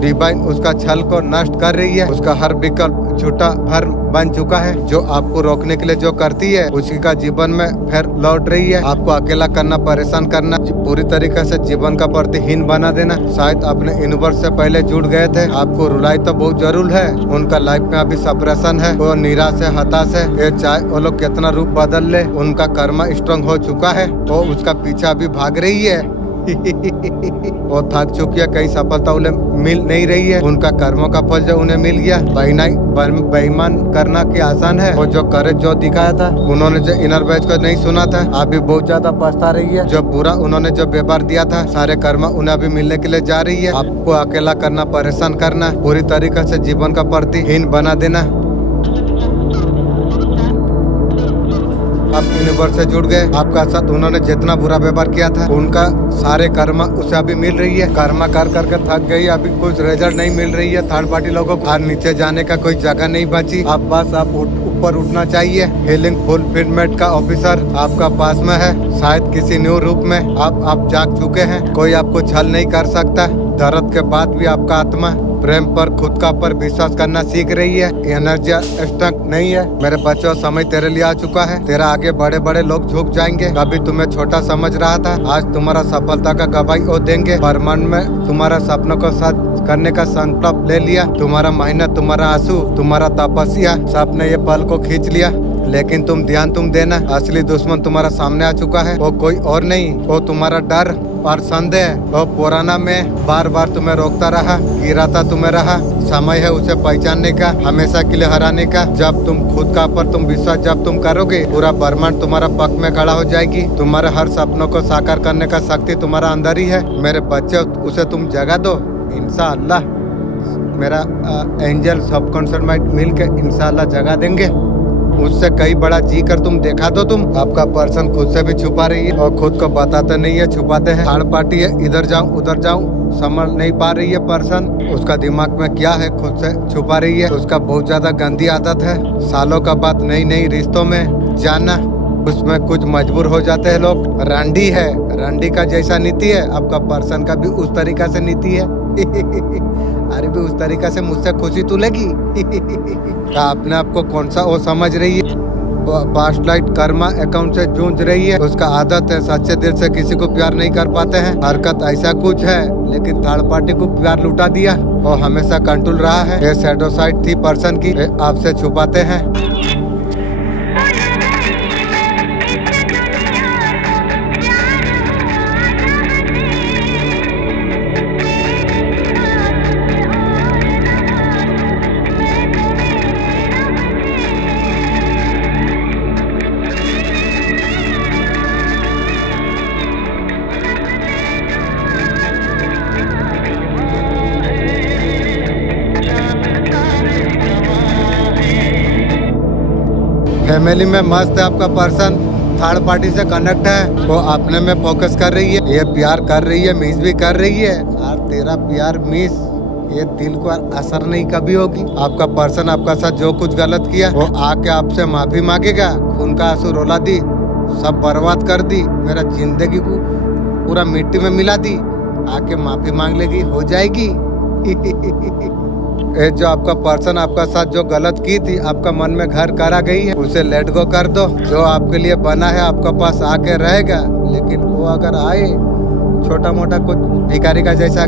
डिवाइन उसका छल को नष्ट कर रही है। उसका हर विकल्प झूठा भर बन चुका है। जो आपको रोकने के लिए जो करती है उसी का जीवन में फिर लौट रही है। आपको अकेला करना, परेशान करना, पूरी तरीके से जीवन का प्रतिहीन बना देना। शायद अपने यूनिवर्स से पहले जुड़ गए थे, आपको रुलाई तो बहुत जरूर है। उनका लाइफ में अभी सप्रेशन है, वो निराश है, हताश है। ये चाहे वो लोग कितना रूप बदल ले, उनका कर्म स्ट्रांग हो चुका है। वो उसका पीछा अभी भाग रही है। वो थक चुकी है, कई सफलता उन्हें मिल नहीं रही है। उनका कर्मों का फल जो उन्हें मिल गया, बेईमान करना की आसान है। वो जो करेज जो दिखाया था, उन्होंने जो इनर वॉइस को नहीं सुना था, अभी बहुत ज्यादा पछता रही है। जो बुरा उन्होंने जो व्यवहार दिया था, सारे कर्म उन्हें अभी मिलने के लिए जा रही है। आपको अकेला करना, परेशान करना, पूरी तरीके से जीवन का प्रतिहीन बना देना। आप यूनिवर्स से जुड़ गए, आपका साथ उन्होंने जितना बुरा व्यवहार किया था, उनका सारे कर्मा उसे अभी मिल रही है। कर्मा कर करके थक गई, अभी कुछ रिजल्ट नहीं मिल रही है। थर्ड पार्टी लोगों को नीचे जाने का कोई जगह नहीं बची। आप बस आप ऊपर उठना चाहिए। हीलिंग फुलफिलमेंट का ऑफिसर आपका पास में है, शायद किसी न्यू रूप में आप जाग चुके हैं। कोई आपको छल नहीं कर सकता। दर्द के बाद भी आपका आत्मा प्रेम पर, खुद का पर विश्वास करना सीख रही है। एनर्जी स्टक नहीं है। मेरे बच्चों, समय तेरे लिए आ चुका है। तेरा आगे बड़े बड़े लोग झुक जाएंगे। कभी तुम्हें छोटा समझ रहा था, आज तुम्हारा सफलता का गवाही वो देंगे। परमान में तुम्हारा सपनों को सच करने का संकल्प ले लिया। तुम्हारा मेहनत, तुम्हारा आंसू, तुम्हारा तपस्या, सबने ये पल को खींच लिया। लेकिन तुम देना, असली दुश्मन तुम्हारा सामने आ चुका है। वो कोई और नहीं, वो तुम्हारा डर और संदेह। वो पुराना में बार बार तुम्हें रोकता रहा, गिराता तुम्हें रहा। समय है उसे पहचानने का, हमेशा के लिए हराने का। जब तुम खुद का पर तुम विश्वास जब तुम करोगे, पूरा ब्रह्मांड तुम्हारा पक्ष में खड़ा हो जाएगी। तुम्हारे हर सपनों को साकार करने का शक्ति तुम्हारा अंदर ही है। मेरे बच्चे, उसे तुम जगा दो। इंशाअल्लाह मेरा एंजल सबकॉन्शियस माइंड मिल के इंशाअल्लाह जगा देंगे। उससे कई बड़ा जी कर तुम देखा दो। तुम आपका पर्सन खुद से भी छुपा रही है और खुद को बताते नहीं है, छुपाते हैं। थर्ड पार्टी है, इधर जाऊं उधर जाऊं समझ नहीं पा रही है पर्सन। उसका दिमाग में क्या है, खुद से छुपा रही है। उसका बहुत ज्यादा गंदी आदत है, सालों का बात नई रिश्तों में जाना, उसमें कुछ मजबूर हो जाते हैं लोग। रांडी है, रांडी का जैसा नीति है, आपका पर्सन का भी उस तरीका से नीति है। अरे भी उस तरीका से मुझसे खुशी तुलेगी। आपने आपको कौन सा वो समझ रही है। पास्ट लाइफ कर्मा अकाउंट से जूझ रही है। उसका आदत है सच्चे दिल से किसी को प्यार नहीं कर पाते हैं। हरकत ऐसा कुछ है, लेकिन थर्ड पार्टी को प्यार लुटा दिया और हमेशा कंट्रोल रहा है। ये शैडो साइड थी पर्सन की, आपसे छुपाते हैं। फैमिली में मस्त है आपका पर्सन, थर्ड पार्टी से कनेक्ट है। वो अपने में फोकस कर रही है, ये प्यार कर रही है, मिस भी कर रही है। और तेरा प्यार मिस ये दिल को असर नहीं कभी होगी। आपका पर्सन आपका साथ जो कुछ गलत किया, वो आके आपसे माफी मांगेगा। खून का आंसू रोला दी, सब बर्बाद कर दी, मेरा जिंदगी को पूरा मिट्टी में मिला दी, आके माफी मांग लेगी, हो जाएगी। ये जो आपका पर्सन आपका साथ जो गलत की थी, आपका मन में घर करा गई है, उसे लेट गो कर दो। जो आपके लिए बना है आपके पास आके रहेगा। लेकिन वो अगर आए छोटा मोटा कुछ भिखारी का जैसा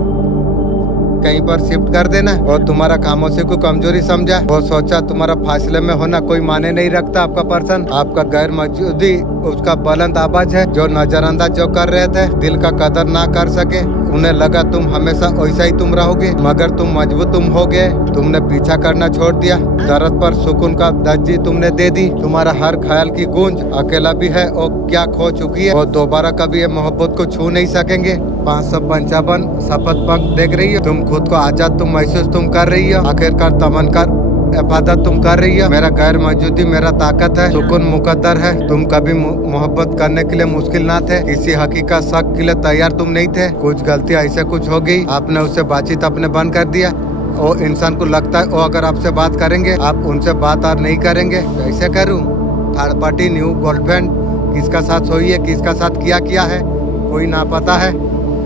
कहीं पर शिफ्ट कर देना, और तुम्हारा खामोशी को कमजोरी समझा, वो सोचा तुम्हारा फासले में होना कोई माने नहीं रखता। आपका पर्सन आपका गैर मौजूदी उसका बुलंद आवाज है। जो नजरअंदाज जो कर रहे थे, दिल का कदर ना कर सके, उन्हें लगा तुम हमेशा वैसा ही तुम रहोगे, मगर तुम मजबूत तुम हो गए। तुमने पीछा करना छोड़ दिया, दर्द पर सुकून का दर्जी तुमने दे दी। तुम्हारा हर ख्याल की गूंज अकेला भी है और क्या खो चुकी है, और दोबारा कभी ये मोहब्बत को छू नहीं सकेंगे। 555 शपथ पक देख रही है, तुम खुद को आजाद तुम महसूस तुम कर रही हो। आखिरकार तमन्ना इबादत तुम कर रही हो। मेरा गैर मौजूदी मेरा ताकत है, सुकून मुकद्दर है। तुम कभी मोहब्बत करने के लिए मुश्किल ना थे, किसी हकीकत शक के लिए तैयार तुम नहीं थे। कुछ गलती ऐसे कुछ हो गई, आपने उससे बातचीत अपने बंद कर दिया। वो इंसान को लगता है वो अगर आपसे बात करेंगे, आप उनसे बात और नहीं करेंगे। कैसे करूं? थर्ड पार्टी न्यू गर्लफ्रेंड किसका साथ सोई है, किसका साथ किया है, कोई ना पता है।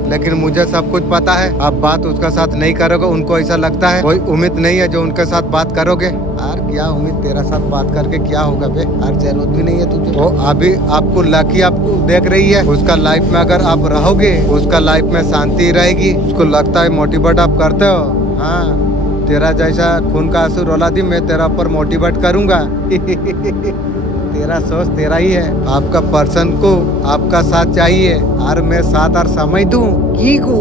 लेकिन मुझे सब कुछ पता है। आप बात उसका साथ नहीं करोगे, उनको ऐसा लगता है कोई उम्मीद नहीं है जो उनके साथ बात करोगे। यार क्या उम्मीद, तेरा साथ बात करके क्या होगा बे, यार जरूरत भी नहीं है तुझे। वो अभी आपको लकी आपको देख रही है, उसका लाइफ में अगर आप रहोगे उसका लाइफ में शांति रहेगी। उसको लगता है मोटिवेट आप करते हो। हाँ, तेरा जैसा खून का आंसू रोला दी मैं तेरा ऊपर मोटिवेट करूंगा। तेरा सोच तेरा ही है। आपका पर्सन को आपका साथ चाहिए और मैं साथ और समय दूं की को,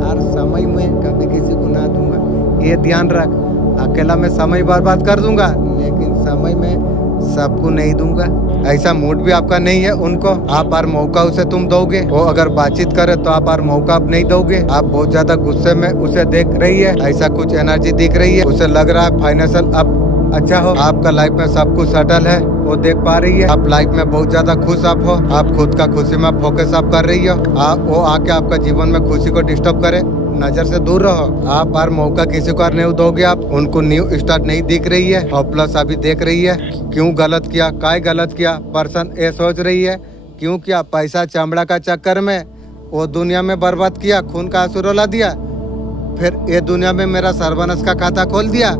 और समय में कभी किसी को ना दूंगा, ये ध्यान रख। अकेला मैं समय बर्बाद कर दूंगा लेकिन समय में सबको नहीं दूंगा। ऐसा मूड भी आपका नहीं है उनको। आप बार मौका उसे तुम दोगे, वो अगर बातचीत करे तो आप बार मौका आप नहीं दोगे। आप बहुत ज्यादा गुस्से में उसे देख रही है, ऐसा कुछ एनर्जी दिख रही है। उसे लग रहा है फाइनेंशियल अब अच्छा हो, आपका लाइफ में सब कुछ सेटल है, वो देख पा रही है। आप लाइफ में बहुत ज्यादा खुश आप हो, आप खुद का खुशी में फोकस आप कर रही हो। वो आके आपका जीवन में खुशी को डिस्टर्ब करे, नजर से दूर रहो। आप बार मौका किसी को नहीं दोगे। आप उनको न्यू स्टार्ट नहीं दिख रही है, और प्लस अभी देख रही है क्यों गलत किया, काय गलत किया। पर्सन ये सोच रही है क्यों किया, पैसा चमड़ा का चक्कर में वो दुनिया में बर्बाद किया, खून का आंसू रुला दिया, फिर ये दुनिया में मेरा सर्वनाश का खाता खोल दिया,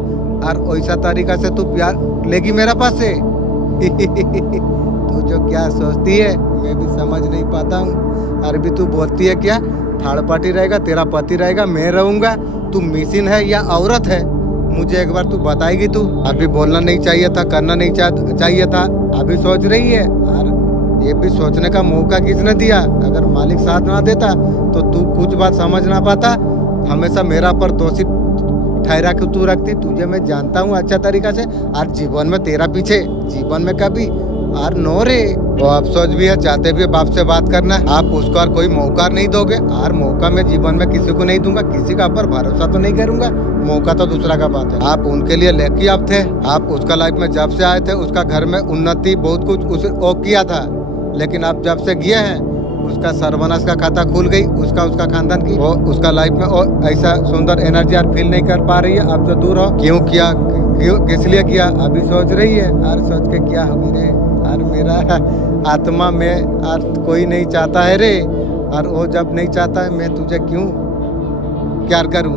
और वैसा तरीका से तू प्यार लेगी मेरा पास से। तू जो क्या सोचती है मैं भी समझ नहीं पाता हूँ। अरबी तू बोलती है क्या, थर्ड पार्टी रहेगा, तेरा पति रहेगा, मैं रहूंगा, तू मिसिन है या औरत है, मुझे एक बार तू बताएगी। तू अभी बोलना नहीं चाहिए था, करना नहीं चाहिए था, अभी सोच रही है। और ये भी सोचने का मौका किसने दिया, अगर मालिक साथ ना देता तो तू कुछ बात समझ ना पाता। हमेशा मेरा पर दोषी ठहरा के तू रखती, तुझे मैं जानता हूँ अच्छा तरीका से, और जीवन में तेरा पीछे जीवन में कभी और नो रे। वो अफसोस भी है, चाहते भी बाप से बात करना, आप उसको और कोई मौका नहीं दोगे। और मौका मैं जीवन में किसी को नहीं दूंगा, किसी का पर भरोसा तो नहीं करूंगा, मौका तो दूसरा का बात है। आप उनके लिए लकी आप थे, आप उसका लाइफ में जब से आए थे उसका घर में उन्नति बहुत कुछ उसे किया था, लेकिन आप जब से गए हैं उसका सर्वनाश का खाता खुल गई, उसका खानदान की। वो उसका लाइफ में ऐसा सुंदर एनर्जी और फील नहीं कर पा रही है। आप जो दूर हो, क्यों किया, क्यों किस लिए किया, अभी सोच रही है। और सोच के क्या होगी रे, और मेरा आत्मा में और कोई नहीं चाहता है रे, और वो जब नहीं चाहता है मैं तुझे क्यों प्यार करूं।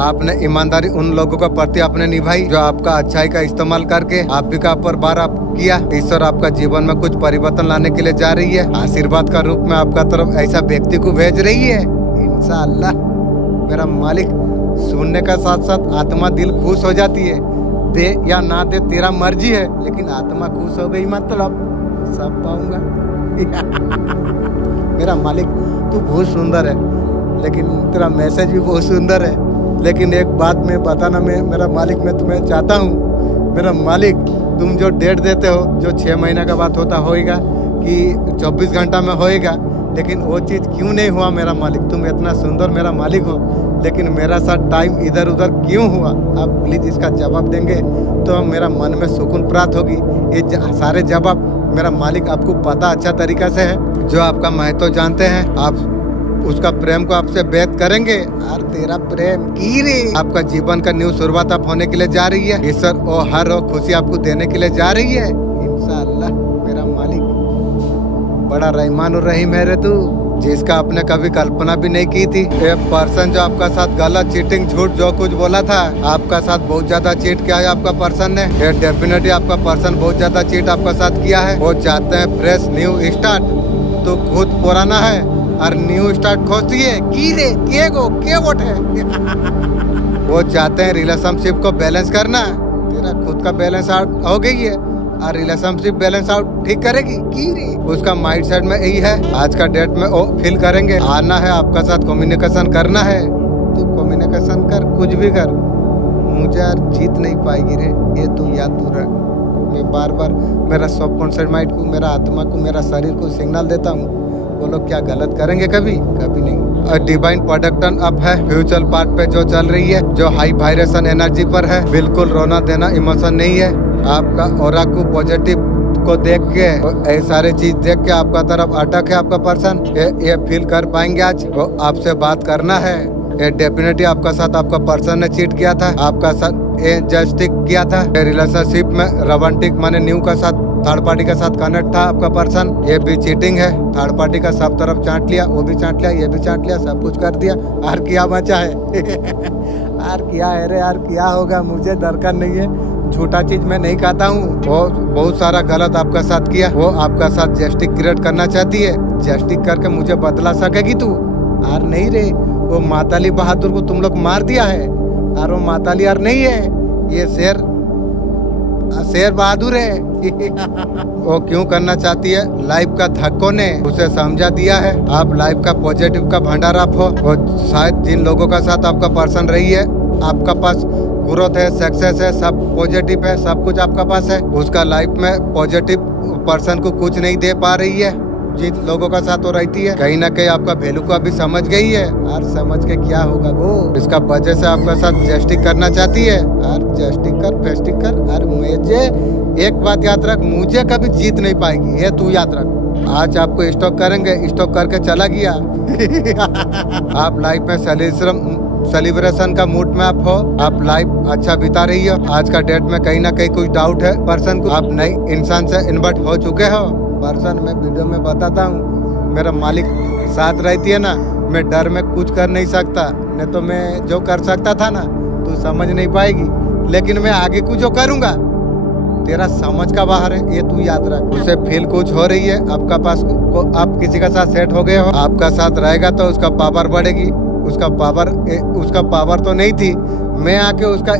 आपने ईमानदारी उन लोगों के प्रति आपने निभाई जो आपका अच्छाई का इस्तेमाल करके आप भी का पर बार आप किया। ईश्वर आपका जीवन में कुछ परिवर्तन लाने के लिए जा रही है, आशीर्वाद का रूप में आपका तरफ ऐसा व्यक्ति को भेज रही है। इंशाअल्लाह मेरा मालिक, सुनने का साथ साथ आत्मा दिल खुश हो जाती है। दे या ना दे तेरा मर्जी है, लेकिन आत्मा खुश हो गई मतलब सब पाऊंगा। मेरा मालिक तू बहुत सुंदर है, लेकिन तेरा मैसेज भी बहुत सुंदर है। लेकिन एक बात मैं बताना, मेरा मालिक मैं तुम्हें चाहता हूँ, मेरा मालिक तुम जो डेट देते हो, जो 6 महीना का बात होता होएगा कि 24 घंटा में होएगा, लेकिन वो चीज़ क्यों नहीं हुआ मेरा मालिक। तुम इतना सुंदर मेरा मालिक हो, लेकिन मेरा साथ टाइम इधर उधर क्यों हुआ। आप प्लीज़ इसका जवाब देंगे तो मेरा मन में सुकून प्राप्त होगी। ये सारे जवाब मेरा मालिक आपको पता अच्छा तरीका से है, जो आपका महत्व जानते हैं, आप उसका प्रेम को आपसे व्यक्त करेंगे। और तेरा प्रेम की रे, आपका जीवन का न्यू शुरुआत आप होने के लिए जा रही है। ईश्वर वो हर रोज खुशी आपको देने के लिए जा रही है इंशाअल्लाह। मेरा मालिक बड़ा रहमान और रहीम है रे तू, जिसका आपने कभी कल्पना भी नहीं की थी। ये पर्सन जो आपका साथ गलत, चीटिंग, झूठ जो कुछ बोला था, आपका साथ बहुत ज्यादा चीट किया है आपका पर्सन ने। ये डेफिनेटली आपका पर्सन बहुत ज्यादा चीट आपका साथ किया है। वो चाहते हैं फ्रेश न्यू स्टार्ट, तो खुद पुराना है और न्यू स्टार्ट खोजती है की रे के वोट है। वो चाहते हैं रिलेशनशिप को बैलेंस करना। तेरा खुद का बैलेंस आउट हो गई है और रिलेशनशिप बैलेंस आउट ठीक करेगी की रे। उसका माइंड सेट में यही है, आज का डेट में वो फील करेंगे, आना है आपका साथ, कम्युनिकेशन करना है। तो कम्युनिकेशन कर, कुछ भी कर, मुझे यार जीत नहीं पाएगी रे, ये तू याद तू रख। मैं बार बार मेरा सबकॉन्शियस माइंड को, मेरा आत्मा को, मेरा शरीर को सिग्नल देता हूँ, वो लोग क्या गलत करेंगे कभी कभी नहीं। डिवाइन प्रोडक्शन अप है, फ्यूचर पार्ट पे जो चल रही है, जो हाई वाइब्रेशन एनर्जी पर है, बिल्कुल रोना देना इमोशन नहीं है। आपका ऑरा को पॉजिटिव को देख के, ये सारे चीज देख के आपका तरफ अटक है आपका पर्सन, ये फील कर पाएंगे। आज वो आपसे बात करना है, ये डेफिनेटली आपका साथ आपका पर्सन ने चीट किया था, आपका साथ जस्टिक किया था। रिलेशनशिप में रोमांटिक माने न्यू का साथ थर्ड पार्टी के साथ कनेक्ट था आपका पर्सन, ये भी चीटिंग है। थर्ड पार्टी का सब तरफ चाट लिया, वो भी चाट लिया, ये भी चाट लिया, सब कुछ कर दिया। और क्या बचा है? और क्या है रे यार, क्या होगा? मुझे दरकार नहीं है, झूठा चीज मैं नहीं खाता हूँ। वो बहुत सारा गलत आपका साथ किया, वो आपका साथ जस्टिक क्रिएट करना चाहती है। जस्टिक करके मुझे बदला सकेगी तू? और नहीं रे, वो माताली बहादुर को तुम लोग मार दिया है, और वो माताली यार नहीं है, ये शेर बहादुर है। वो क्यों करना चाहती है? लाइफ का धक्कों ने उसे समझा दिया है। आप लाइफ का पॉजिटिव का भंडार आप हो, और शायद जिन लोगों का साथ आपका पर्सन रही है, आपका पास ग्रोथ है, सक्सेस है, सब पॉजिटिव है, सब कुछ आपका पास है। उसका लाइफ में पॉजिटिव पर्सन को कुछ नहीं दे पा रही है। जिन लोगों का साथ हो रहती है, कहीं ना कहीं आपका वैल्यू को अभी समझ गई है। और समझ के क्या होगा वो, इसका वजह से आपका साथ जस्टिक करना चाहती है। और जस्टिक कर, फेस्टिक कर। और मुझे एक बात याद रख, मुझे कभी जीत नहीं पाएगी, ये तू याद रख। आज आपको स्टॉक करेंगे, स्टॉक करके चला गया। आप लाइफ में सेलिब्रेशन का मूड में आप हो, आप लाइफ अच्छा बिता रही हो। आज का डेट में कहीं ना कहीं कुछ डाउट है पर्सन को, आप नई इंसान से इन्वर्ट हो चुके हो। पर्सन मैं वीडियो में बताता हूँ, मेरा मालिक साथ रहती है ना, मैं डर में कुछ कर नहीं सकता। नहीं तो मैं जो कर सकता था ना, तू समझ नहीं पाएगी, लेकिन मैं आगे कुछ जो करूँगा तेरा समझ का बाहर है, ये तू याद रख। उसे फील कुछ हो रही है आपका पास को, आप किसी का साथ सेट हो गए हो, आपका साथ रहेगा तो उसका पावर बढ़ेगी। उसका पावर तो नहीं थी, मैं आके उसका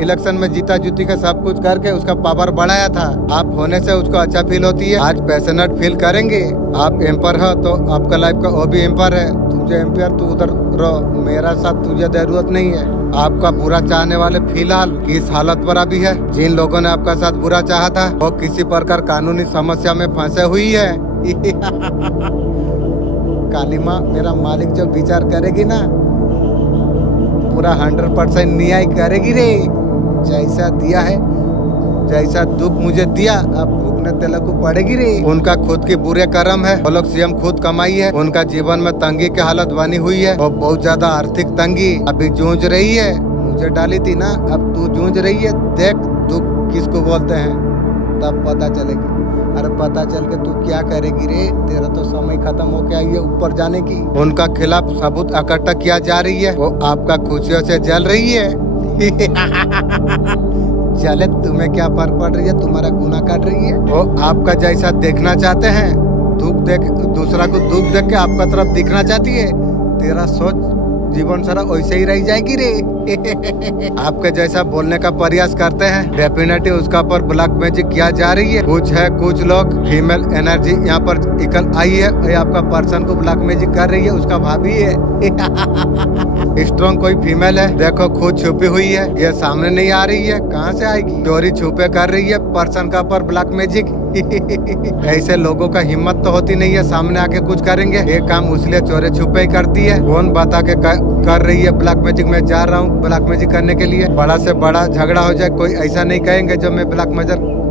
इलेक्शन में जीता जूती का सब कुछ करके उसका पावर बढ़ाया था। आप होने से उसको अच्छा फील होती है। आज पैशनेट फील करेंगे। आप एम्पर हो तो आपका लाइफ का वो भी एम्पर है, तुझे एम्पायर तू उधर रहो, मेरा साथ तुझे जरूरत नहीं है। आपका बुरा चाहने वाले फिलहाल किस हालत पर अभी है? जिन लोगों ने आपका साथ बुरा चाहा था, वो किसी प्रकार कानूनी समस्या में फंसे हुई है। काली माँ, मेरा मालिक जो विचार करेगी ना, पूरा 100% न्याय करेगी रे। जैसा दिया है, जैसा दुख मुझे दिया, अब भुगतने तेलक को पड़ेगी रे। उनका खुद की बुरे कर्म है, वो लोग सीएम खुद कमाई है। उनका जीवन में तंगी की हालत बनी हुई है, और बहुत ज्यादा आर्थिक तंगी अभी जूझ रही है। मुझे डाली थी ना, अब तू जूझ रही है। देख दुख किसको बोलते हैं, तब पता चलेगी। अरे पता चल के तू क्या करेगी रे? तेरा तो समय खत्म हो गया ये ऊपर जाने की। उनका खिलाफ सबूत इकट्ठा किया जा रही है, वो आपका खुशियों से जल रही है। चले, तुम्हें क्या फर्क पड़ रही है? तुम्हारा गुनाह काट रही है। वो आपका जैसा देखना चाहते हैं, दूसरा को दुख देख के आपका तरफ दिखना चाहती है। तेरा सोच जीवन सारा वैसे ही रह जाएगी रे। आपके जैसा बोलने का प्रयास करते हैं, डेफिनेटली उसका पर ब्लैक मैजिक किया जा रही है। कुछ लोग फीमेल एनर्जी यहाँ पर निकल आई है, ये आपका पर्सन को ब्लैक मैजिक कर रही है, उसका भाभी है। स्ट्रॉन्ग कोई फीमेल है, देखो खुद छुपी हुई है, ये सामने नहीं आ रही है, कहाँ से आएगी? चोरी छुपे कर रही है पर्सन का पर ब्लैक मैजिक। ऐसे लोगों का हिम्मत तो होती नहीं है सामने आके कुछ करेंगे। ये काम इसलिए चोरी छुपे ही करती है। कौन बता के कर रही है ब्लैक मैजिक? मैं जा रहा हूँ ब्लैक मैजिक करने के लिए। बड़ा से बड़ा झगड़ा हो जाए, कोई ऐसा नहीं कहेंगे जो मैं ब्लैक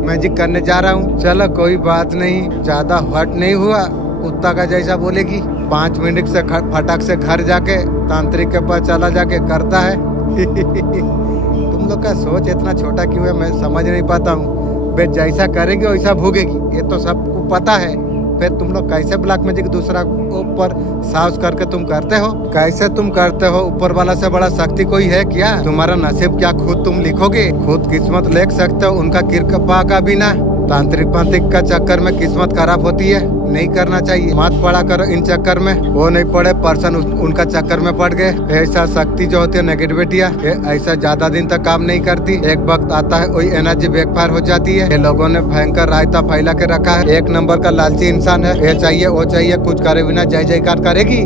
मैजिक करने जा रहा हूँ। चलो कोई बात नहीं, ज्यादा हर्ट नहीं हुआ। कुत्ता का जैसा बोलेगी, 5 मिनट से फटाक से घर जाके तांत्रिक के पास चला जाके करता है। तुम लोग का सोच इतना छोटा क्यों है, मैं समझ नहीं पाता हूँ। वे जैसा करेगी वैसा भोगेगी, ये तो सबको पता है। फिर तुम लोग कैसे ब्लैक मैजिक दूसरा ऊपर साहस करके तुम करते हो? कैसे तुम करते हो? ऊपर वाला से बड़ा शक्ति कोई है क्या? तुम्हारा नसीब क्या खुद तुम लिखोगे? खुद किस्मत लिख सकते हो, उनका कृपा का बिना। तांत्रिक का चक्कर में किस्मत खराब होती है, नहीं करना चाहिए। मत पड़ा करो इन चक्कर में, वो नहीं पड़े पर्सन उनका चक्कर में पड़ गए। ऐसा शक्ति जो होती है नेगेटिविटी, ऐसा ज्यादा दिन तक काम नहीं करती। एक वक्त आता है वही एनर्जी बैकफायर हो जाती है। ये लोगों ने भयंकर रायता फैला के रखा है। एक नंबर का लालची इंसान है, ये चाहिए वो चाहिए, कुछ करे बिना जय जयकार करेगी।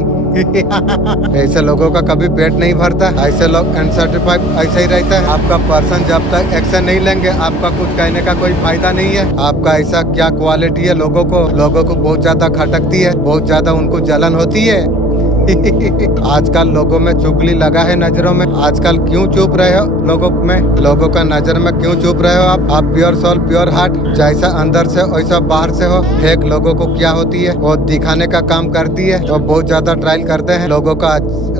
ऐसे लोगों का कभी पेट नहीं भरता। ऐसे लोग अनसर्टिफाइड ऐसे ही रहता है। आपका पर्सन जब तक एक्शन नहीं लेंगे, आपका कुछ कहने का कोई फायदा नहीं है। आपका ऐसा क्या क्वालिटी है, लोगों को बहुत ज्यादा खटकती है, बहुत ज्यादा उनको जलन होती है। आजकल लोगों में चुगली लगा है नजरों में। आजकल क्यों चुप रहे हो? लोगों का नजर में क्यों चुप रहे हो? आप प्योर सोल प्योर हार्ट, जैसा अंदर से वैसा बाहर से हो। फेक लोगों को क्या होती है, वो दिखाने का काम करती है और बहुत ज्यादा ट्रायल करते हैं लोगों का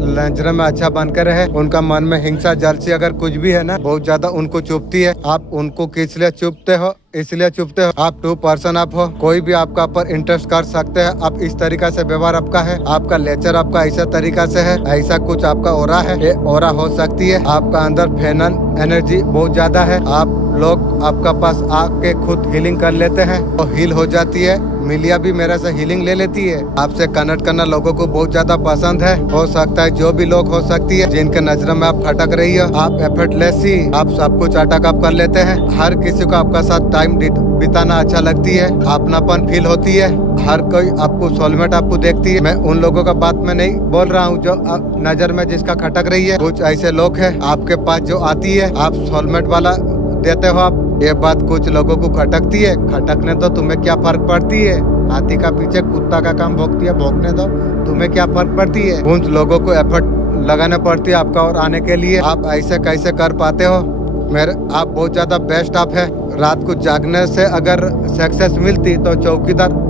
नजर में अच्छा बनकर रहे। उनका मन में हिंसा जलसी अगर कुछ भी है ना, बहुत ज्यादा उनको चुभती है। आप उनको किस लिए चुभते हो? इसलिए चुभते हो आप 2% आप हो, कोई भी आपका ऊपर इंटरेस्ट कर सकते हैं। आप इस तरीका से व्यवहार आपका है, आपका नेचर आपका ऐसा तरीका से है, ऐसा कुछ आपका ओरा है। ये ओरा हो सकती है आपका अंदर फेनल एनर्जी बहुत ज्यादा है। आप लोग आपका पास आके खुद हीलिंग कर लेते हैं तो हील हो जाती है। मिलिया भी मेरे से हीलिंग ले लेती है। आपसे कनेक्ट करना लोगों को बहुत ज्यादा पसंद है। हो सकता है जो भी लोग हो सकती है जिनके नजर में आप खटक रही हो, आप एफर्टलेस ही आप सब कुछ अटक आप कर लेते हैं। हर किसी को आपका साथ टाइम बिताना अच्छा लगती है, अपनापन फील होती है। हर कोई आपको सोलमेट आपको देखती है। मैं उन लोगों का बात में नहीं बोल रहा हूँ जो नजर में जिसका खटक रही है। कुछ ऐसे लोग हैं आपके पास जो आती है, आप सोलमेट वाला देते हो आप। ये बात कुछ लोगों को खटकती है। खटकने तो तुम्हें क्या फर्क पड़ती है? हाथी का पीछे कुत्ता का काम भोंकती है, भोंकने दो, तुम्हें क्या फर्क पड़ती है? उन लोगों को एफर्ट लगाना पड़ती है आपका और आने के लिए। आप ऐसे कैसे कर पाते हो? आप बहुत ज्यादा बेस्ट आप है। रात को जागने से अगर सक्सेस मिलती तो चौकीदार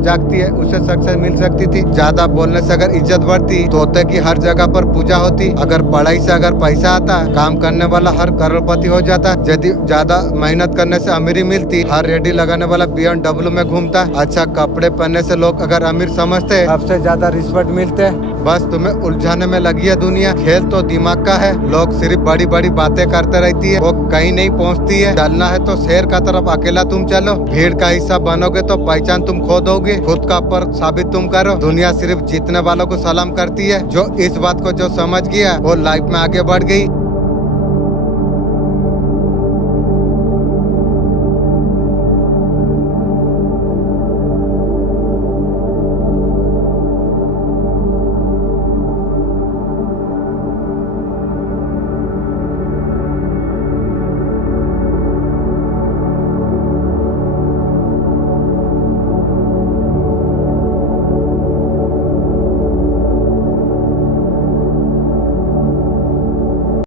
जागती है, उसे सक्सेस मिल सकती थी। ज्यादा बोलने से अगर इज्जत बढ़ती तो होते कि हर जगह पर पूजा होती। अगर पढ़ाई से अगर पैसा आता, काम करने वाला हर करोड़पति हो जाता। यदि ज्यादा मेहनत करने से अमीरी मिलती, हर रेडी लगाने वाला BMW में घूमता। अच्छा कपड़े पहनने से लोग अगर अमीर समझते, सबसे ज्यादा रिस्पेक्ट मिलते। बस तुम्हें उलझाने में लगी है दुनिया। खेल तो दिमाग का है। लोग सिर्फ बड़ी बड़ी बातें करते रहती है, वो कहीं नहीं पहुंचती है। चलना है तो शेर का तरफ अकेला तुम चलो। भीड़ का हिस्सा बनोगे तो पहचान तुम खो दोगे। खुद का पर साबित तुम करो। दुनिया सिर्फ जीतने वालों को सलाम करती है। जो इस बात को जो समझ गया वो लाइफ में आगे बढ़ गई।